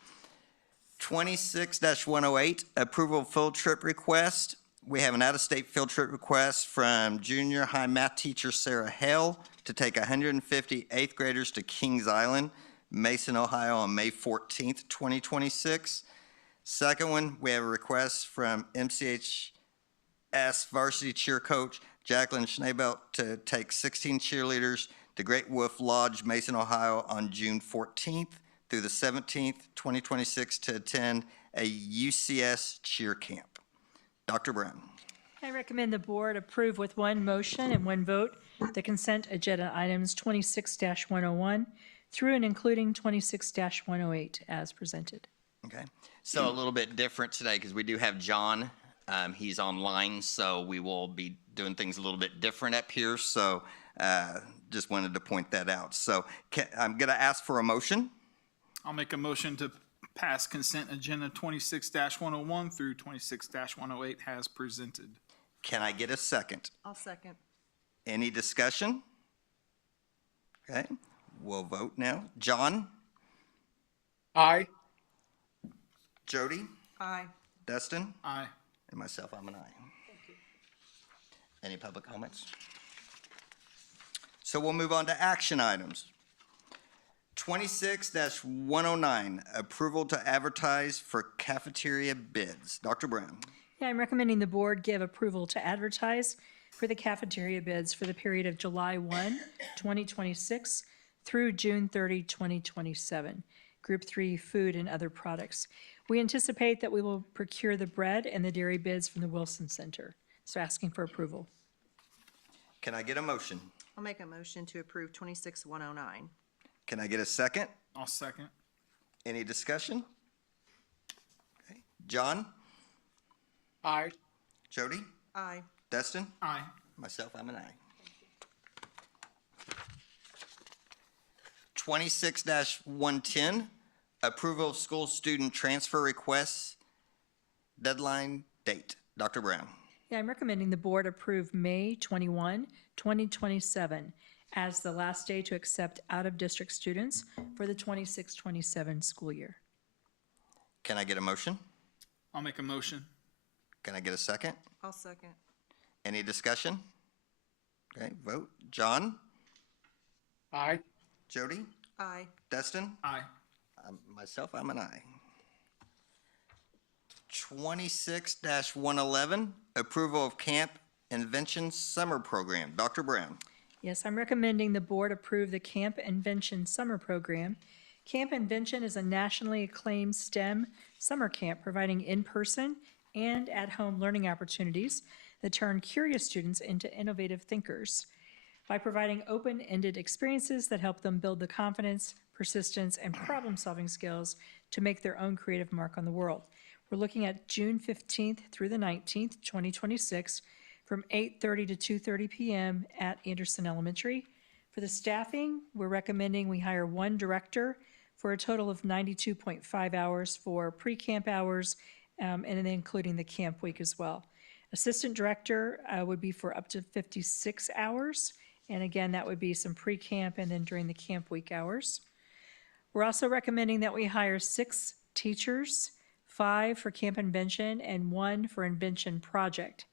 26-108, approval of field trip request. We have an out-of-state field trip request from junior high math teacher Sarah Hale to take 150 eighth graders to Kings Island, Mason, Ohio on May 14th, 2026. Second one, we have a request from MCHS varsity cheer coach Jacqueline Schneebelt to take 16 cheerleaders to Great Wolf Lodge, Mason, Ohio on June 14th through the 17th, 2026 to attend a UCS cheer camp. Dr. Brown. I recommend the board approve with one motion and one vote the consent agenda items 26-101 through and including 26-108 as presented. Okay, so a little bit different today because we do have John. He's online, so we will be doing things a little bit different up here. So just wanted to point that out. So I'm going to ask for a motion. I'll make a motion to pass consent agenda 26-101 through 26-108 as presented. Can I get a second? I'll second. Any discussion? Okay, we'll vote now. John? Aye. Jody? Aye. Dustin? Aye. And myself, I'm an aye. Any public comments? So we'll move on to action items. 26-109, approval to advertise for cafeteria bids. Dr. Brown. Yeah, I'm recommending the board give approval to advertise for the cafeteria bids for the period of July 1, 2026 through June 30, 2027. Group 3 food and other products. We anticipate that we will procure the bread and the dairy bids from the Wilson Center. So asking for approval. Can I get a motion? I'll make a motion to approve 26-109. Can I get a second? I'll second. Any discussion? Okay. John? Aye. Jody? Aye. Dustin? Aye. Myself, I'm an aye. 26-110, approval of school student transfer requests, deadline date. Dr. Brown. Yeah, I'm recommending the board approve May 21, 2027 as the last day to accept out-of-district students for the 26-27 school year. Can I get a motion? I'll make a motion. Can I get a second? I'll second. Any discussion? Okay, vote. John? Aye. Jody? Aye. Dustin? Aye. Myself, I'm an aye. 26-111, approval of Camp Invention Summer Program. Dr. Brown. Yes, I'm recommending the board approve the Camp Invention Summer Program Camp Invention is a nationally acclaimed STEM summer camp providing in-person and at-home learning opportunities that turn curious students into innovative thinkers by providing open-ended experiences that help them build the confidence, persistence, and problem-solving skills to make their own creative mark on the world. We're looking at June 15th through the 19th, 2026, from 8:30 to 2:30 p.m. at Anderson Elementary. For the staffing, we're recommending we hire one director for a total of 92.5 hours for pre-camp hours, and then including the camp week as well. Assistant director would be for up to 56 hours, and again, that would be some pre-camp and then during the camp week hours. We're also recommending that we hire 6 teachers, 5 for Camp Invention and 1 for Invention Project.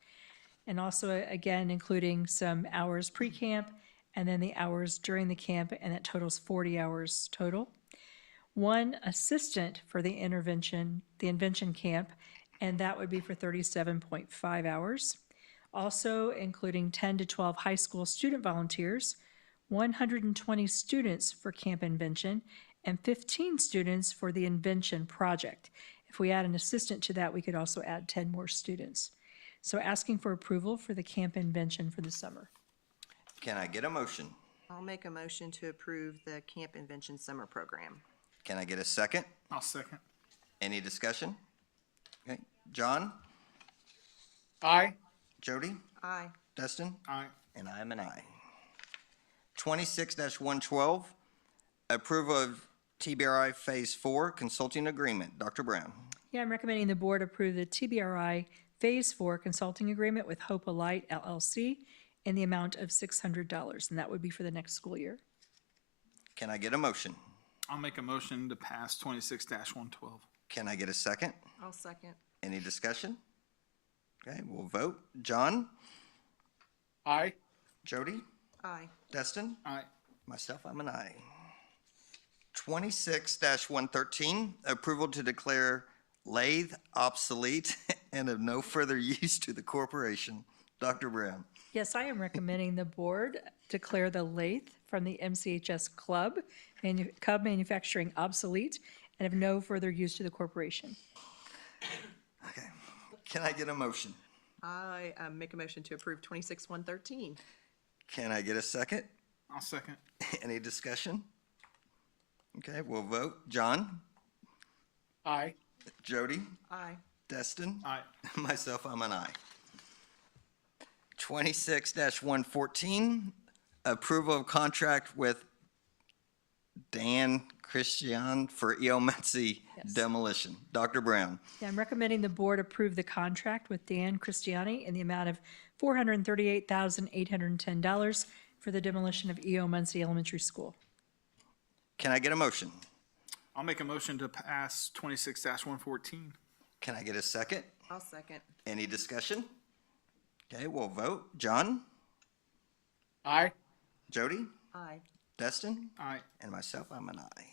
And also, again, including some hours pre-camp and then the hours during the camp, and that totals 40 hours total. 1 assistant for the Invention Camp, and that would be for 37.5 hours. Also including 10 to 12 high school student volunteers, 120 students for Camp Invention, and 15 students for the Invention Project. If we add an assistant to that, we could also add 10 more students. So asking for approval for the Camp Invention for the summer. Can I get a motion? I'll make a motion to approve the Camp Invention Summer Program. Can I get a second? I'll second. Any discussion? Okay, John? Aye. Jody? Aye. Dustin? Aye. And I am an aye. 26-112, approval of TBRI Phase 4 Consulting Agreement. Dr. Brown. Yeah, I'm recommending the board approve the TBRI Phase 4 Consulting Agreement with Hope Alight LLC in the amount of $600, and that would be for the next school year. Can I get a motion? I'll make a motion to pass 26-112. Can I get a second? I'll second. Any discussion? Okay, we'll vote. John? Aye. Jody? Aye. Dustin? Aye. Myself, I'm an aye. 26-113, approval to declare lathe obsolete and of no further use to the corporation. Dr. Brown. Yes, I am recommending the board declare the lathe from the MCHS Club Manufacturing obsolete and of no further use to the corporation. Okay. Can I get a motion? I make a motion to approve 26-113. Can I get a second? I'll second. Any discussion? Okay, we'll vote. John? Aye. Jody? Aye. Destin? Aye. Myself, I'm an aye. 26-114, approval of contract with Dan Christian for E.O. Muncie demolition. Dr. Brown. Yeah, I'm recommending the board approve the contract with Dan Christiani in the amount of $438,810 for the demolition of E.O. Muncie Elementary School. Can I get a motion? I'll make a motion to pass 26-114. Can I get a second? I'll second. Any discussion? Okay, we'll vote. John? Aye. Jody? Aye. Destin? Aye. And myself, I'm an aye.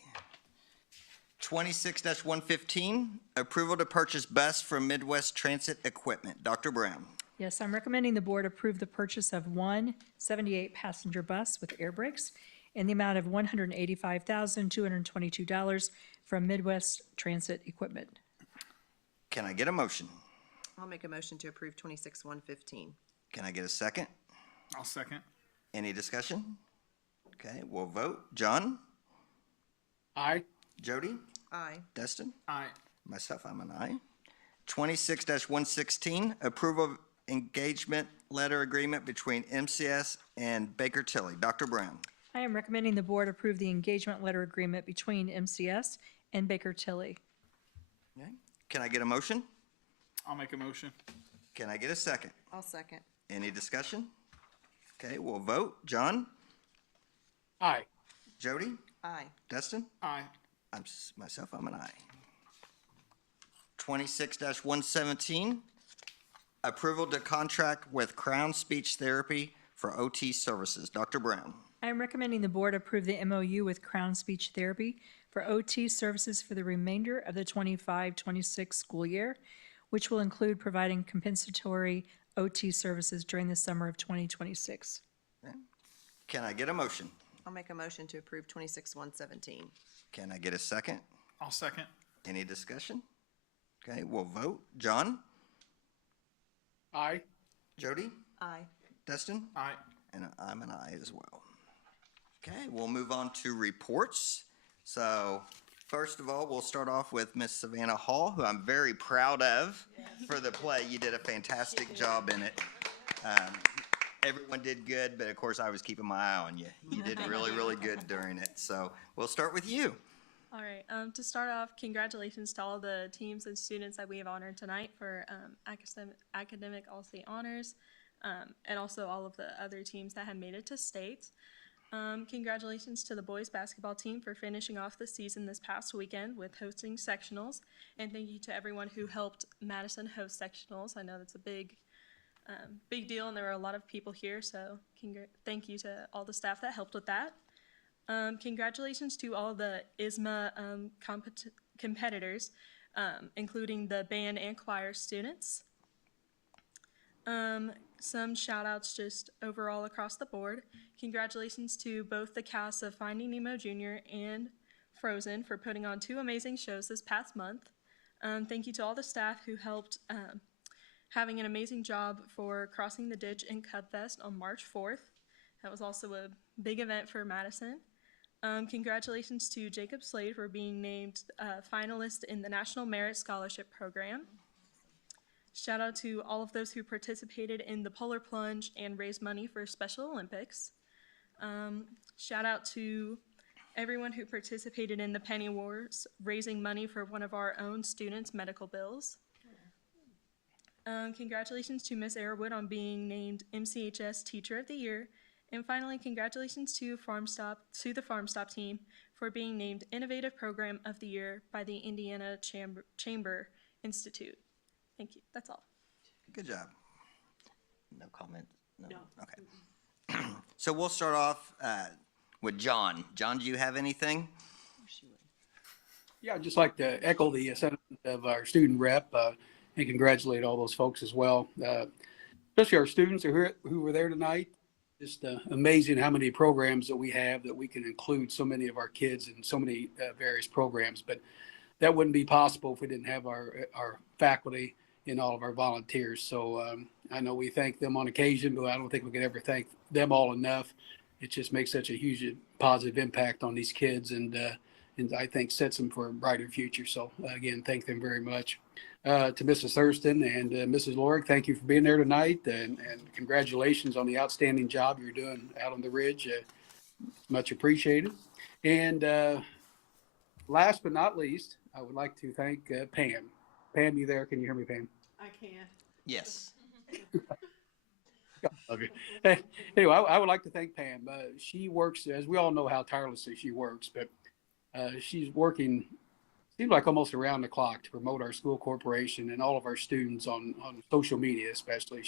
26-115, approval to purchase bus from Midwest Transit Equipment. Dr. Brown. Yes, I'm recommending the board approve the purchase of one 78-passenger bus with air brakes in the amount of $185,222 from Midwest Transit Equipment. Can I get a motion? I'll make a motion to approve 26-115. Can I get a second? I'll second. Any discussion? Okay, we'll vote. John? Aye. Jody? Aye. Destin? Aye. Myself, I'm an aye. 26-116, approval of engagement letter agreement between MCS and Baker Tilly. Dr. Brown. I am recommending the board approve the engagement letter agreement between MCS and Baker Tilly. Okay. Can I get a motion? I'll make a motion. Can I get a second? I'll second. Any discussion? Okay, we'll vote. John? Aye. Jody? Aye. Destin? Aye. Myself, I'm an aye. 26-117, approval to contract with Crown Speech Therapy for OT services. Dr. Brown. I am recommending the board approve the MOU with Crown Speech Therapy for OT services for the remainder of the 25-26 school year, which will include providing compensatory OT services during the summer of 2026. Okay. Can I get a motion? I'll make a motion to approve 26-117. Can I get a second? I'll second. Any discussion? Okay, we'll vote. John? Aye. Jody? Aye. Dustin? Aye. And I'm an aye as well. Okay, we'll move on to reports. So first of all, we'll start off with Miss Savannah Hall, who I'm very proud of for the play. You did a fantastic job in it. Everyone did good, but of course I was keeping my eye on you. You did really, really good during it. So we'll start with you. All right. To start off, congratulations to all the teams and students that we have honored tonight for academic all-state honors, and also all of the other teams that have made it to state. Congratulations to the boys basketball team for finishing off the season this past weekend with hosting sectionals, and thank you to everyone who helped Madison host sectionals. I know that's a big deal, and there were a lot of people here, so thank you to all the staff that helped with that. Congratulations to all the ISMA competitors, including the band and choir students. Some shout outs just overall across the board. Congratulations to both the cast of Finding Nemo Jr. and Frozen for putting on 2 amazing shows this past month. Thank you to all the staff who helped having an amazing job for Crossing the Ditch and Cubfest on March 4th. That was also a big event for Madison. Congratulations to Jacob Slade for being named finalist in the National Merit Scholarship Program. Shout out to all of those who participated in the Polar Plunge and raised money for Special Olympics. Shout out to everyone who participated in the Penny Wars, raising money for one of our own students' medical bills. Congratulations to Miss Arrowwood on being named MCHS Teacher of the Year. And finally, congratulations to the Farm Stop team for being named Innovative Program of the Year by the Indiana Chamber Institute. Thank you. That's all. Good job. No comment? No. Okay. So we'll start off with John. John, do you have anything? Yeah, I'd just like to echo the sentiment of our student rep and congratulate all those folks as well, especially our students who were there tonight. Just amazing how many programs that we have that we can include so many of our kids in so many various programs. But that wouldn't be possible if we didn't have our faculty and all of our volunteers. So I know we thank them on occasion, but I don't think we could ever thank them all enough. It just makes such a huge positive impact on these kids, and I think sets them for a brighter future. So again, thank them very much. To Mrs. Thurston and Mrs. Lorig, thank you for being there tonight, and congratulations on the outstanding job you're doing out on the Ridge. Much appreciated. And last but not least, I would like to thank Pam. Pam, you there? Can you hear me, Pam? I can. Yes. Okay. Anyway, I would like to thank Pam. She works, as we all know how tirelessly she works, but she's working, seems like almost around the clock to promote our school corporation and all of our students on social media, especially.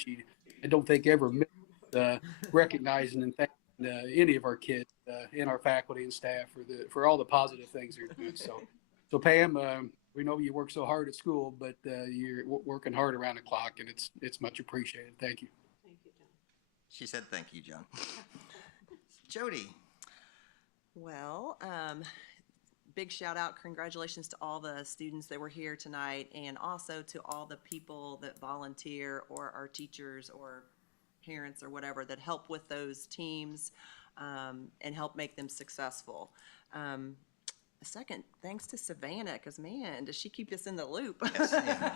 I don't think ever missed recognizing and thanking any of our kids and our faculty and staff for all the positive things they're doing. So Pam, we know you work so hard at school, but you're working hard around the clock, and it's much appreciated. Thank you. Thank you, John. She said thank you, John. Jody. Well, big shout out, congratulations to all the students that were here tonight, and also to all the people that volunteer, or our teachers or parents or whatever that help with those teams and help make them successful. Second, thanks to Savannah, because man, does she keep us in the loop. Yes, yeah.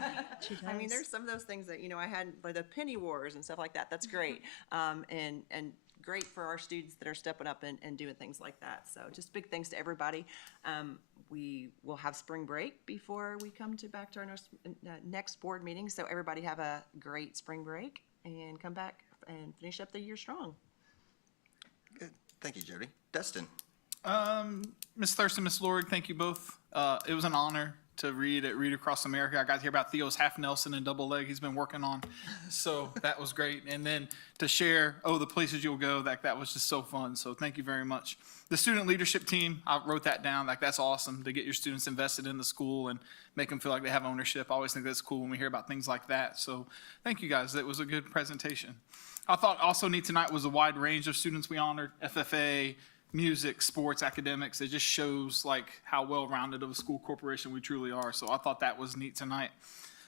I mean, there's some of those things that, I had, like the Penny Wars and stuff like that. That's great. And great for our students that are stepping up and doing things like that. So just big thanks to everybody. We will have spring break before we come back to our next board meeting. So everybody have a great spring break and come back and finish up the year strong. Good. Thank you, Jody. Dustin. Ms. Thurston, Ms. Lorig, thank you both. It was an honor to read at Read Across America. I got to hear about Theo's half Nelson and double leg he's been working on. So that was great. And then to share, the places you'll go, that was just so fun. So thank you very much. The student leadership team, I wrote that down. That's awesome to get your students invested in the school and make them feel like they have ownership. I always think that's cool when we hear about things like that. So thank you guys. It was a good presentation. I thought also neat tonight was a wide range of students we honored: FFA, music, sports, academics. It just shows like how well-rounded of a school corporation we truly are. So I thought that was neat tonight.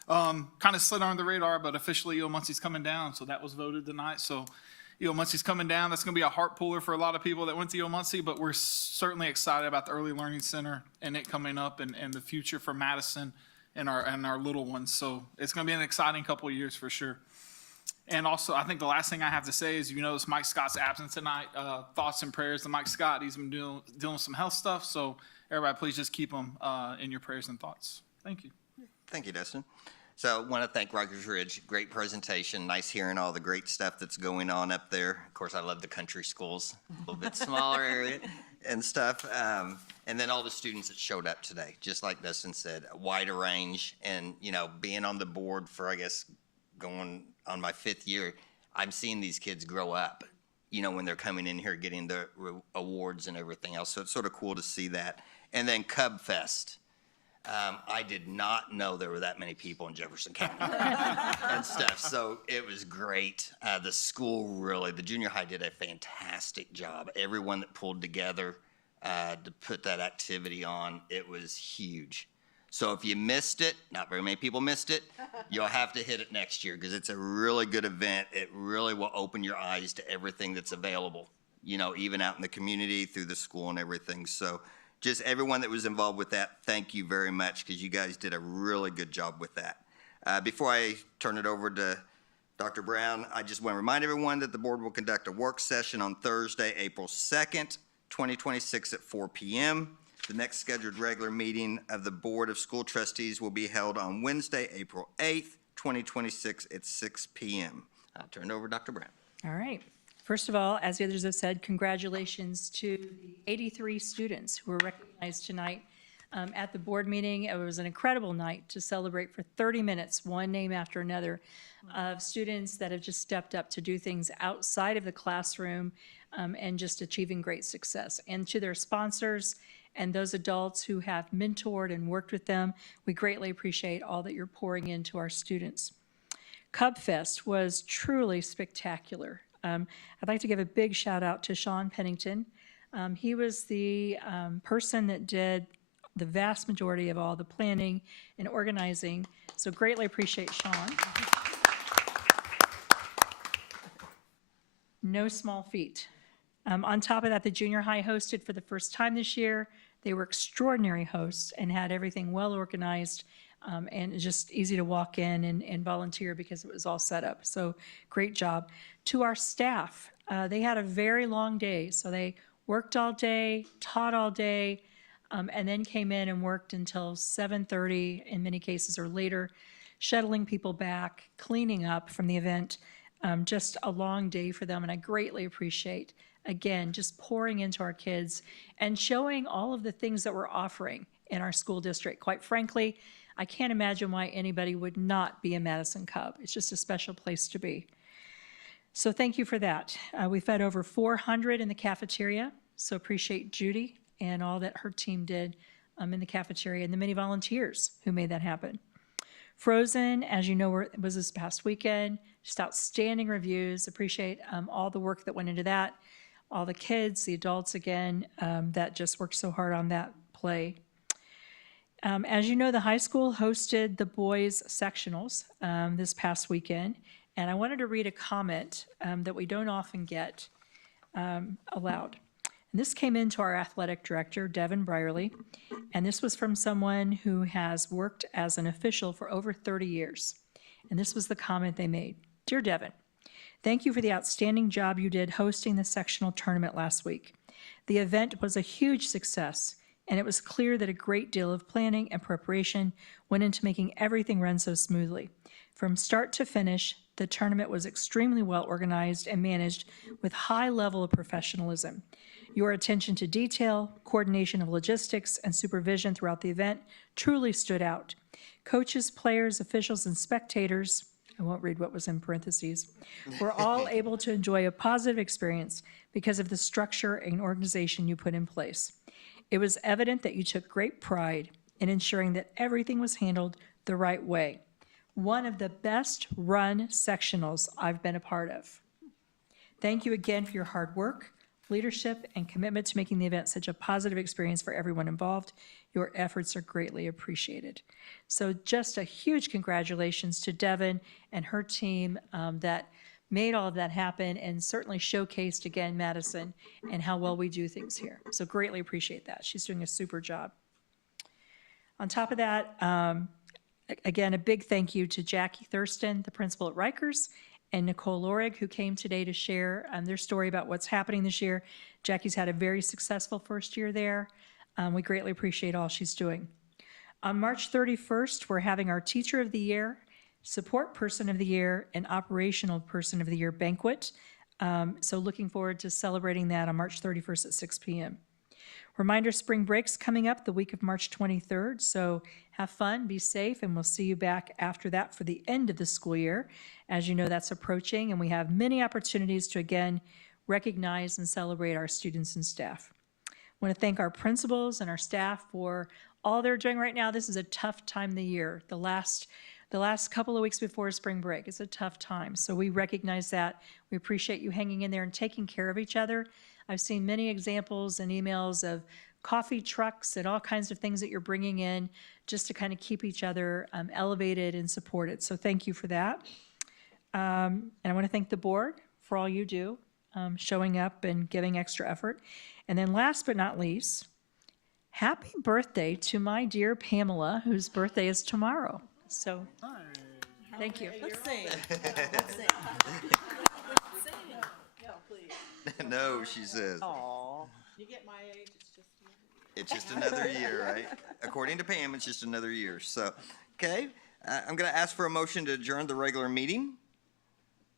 Kind of slid under the radar, but officially E.O. Muncie's coming down, so that was voted tonight. So E.O. Muncie's coming down. That's going to be a heart puller for a lot of people that went to E.O. Muncie, but we're certainly excited about the Early Learning Center and it coming up and the future for Madison and our little ones. So it's going to be an exciting couple of years for sure. And also, I think the last thing I have to say is, you notice Mike Scott's absent tonight. Thoughts and prayers to Mike Scott. He's been dealing with some health stuff, so everybody please just keep him in your prayers and thoughts. Thank you. Thank you, Dustin. So I want to thank Rikers Ridge. Great presentation. Nice hearing all the great stuff that's going on up there. Of course, I love the country schools, a little bit smaller area and stuff. And then all the students that showed up today, just like Dustin said, a wider range. And, you know, being on the board for, I guess, going on my 5th year, I'm seeing these kids grow up, you know, when they're coming in here getting the awards and everything else. So it's sort of cool to see that. And then Cub Fest. I did not know there were that many people in Jefferson County and stuff. So it was great. The school really, the junior high did a fantastic job. Everyone that pulled together to put that activity on, it was huge. So if you missed it, not very many people missed it, you'll have to hit it next year because it's a really good event. It really will open your eyes to everything that's available, you know, even out in the community, through the school and everything. So just everyone that was involved with that, thank you very much because you guys did a really good job with that. Before I turn it over to Dr. Brown, I just want to remind everyone that the board will conduct a work session on Thursday, April 2nd, 2026 at 4 p.m. The next scheduled regular meeting of the Board of School Trustees will be held on Wednesday, April 8th, 2026 at 6 p.m. I'll turn it over to Dr. Brown. All right. First of all, as the others have said, congratulations to the 83 students who were recognized tonight at the board meeting. It was an incredible night to celebrate for 30 minutes, one name after another, of students that have just stepped up to do things outside of the classroom and just achieving great success. And to their sponsors and those adults who have mentored and worked with them, we greatly appreciate all that you're pouring into our students. Cub Fest was truly spectacular. I'd like to give a big shout out to Sean Pennington. He was the person that did the vast majority of all the planning and organizing, so greatly appreciate Sean. No small feat. On top of that, the junior high hosted for the first time this year. They were extraordinary hosts and had everything well organized and just easy to walk in and volunteer because it was all set up. So great job. To our staff, they had a very long day. So they worked all day, taught all day, and then came in and worked until 7:30 in many cases or later, shuttling people back, cleaning up from the event. Just a long day for them, and I greatly appreciate, again, just pouring into our kids and showing all of the things that we're offering in our school district. Quite frankly, I can't imagine why anybody would not be a Madison Cub. It's just a special place to be. So thank you for that. We fed over 400 in the cafeteria, so appreciate Judy and all that her team did in the cafeteria and the many volunteers who made that happen. Frozen, as you know, was this past weekend. Just outstanding reviews. Appreciate all the work that went into that. All the kids, the adults, again, that just worked so hard on that play. As you know, the high school hosted the boys' sectionals this past weekend, and I wanted to read a comment that we don't often get aloud. And this came into our athletic director, Devin Brierly, and this was from someone who has worked as an official for over 30 years. And this was the comment they made. Dear Devin, thank you for the outstanding job you did hosting the sectional tournament last week. The event was a huge success, and it was clear that a great deal of planning and preparation went into making everything run so smoothly. From start to finish, the tournament was extremely well organized and managed with high level of professionalism. Your attention to detail, coordination of logistics, and supervision throughout the event truly stood out. Coaches, players, officials, and spectators, I won't read what was in parentheses, were all able to enjoy a positive experience because of the structure and organization you put in place. It was evident that you took great pride in ensuring that everything was handled the right way. One of the best run sectionals I've been a part of. Thank you again for your hard work, leadership, and commitment to making the event such a positive experience for everyone involved. Your efforts are greatly appreciated. So just a huge congratulations to Devin and her team that made all of that happen and certainly showcased again Madison and how well we do things here. So greatly appreciate that. She's doing a super job. On top of that, again, a big thank you to Jackie Thurston, the principal at Rikers, and Nicole Lorig, who came today to share their story about what's happening this year. Jackie's had a very successful first year there. We greatly appreciate all she's doing. On March 31st, we're having our Teacher of the Year, Support Person of the Year, and Operational Person of the Year banquet. So looking forward to celebrating that on March 31st at 6 p.m. Reminder, spring break's coming up the week of March 23rd, so have fun, be safe, and we'll see you back after that for the end of the school year. As you know, that's approaching, and we have many opportunities to, again, recognize and celebrate our students and staff. I want to thank our principals and our staff for all they're doing right now. This is a tough time of the year. The last couple of weeks before spring break is a tough time, so we recognize that. We appreciate you hanging in there and taking care of each other. I've seen many examples and emails of coffee trucks and all kinds of things that you're bringing in just to kind of keep each other elevated and supported. So thank you for that. And I want to thank the board for all you do, showing up and giving extra effort. And then last but not least, happy birthday to my dear Pamela, whose birthday is tomorrow. So thank you. Let's sing. Let's sing. No, she says. Aw. You get my age, It's just another year, right? According to Pam, it's just another year. So, okay, I'm going to ask for a motion to adjourn the regular meeting.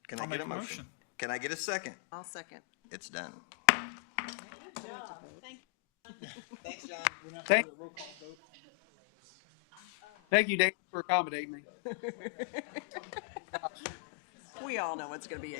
Can I get a motion? Can I get a second? I'll second. It's done. Thanks, John. Thank you, Dave, for accommodating me. We all know it's going to be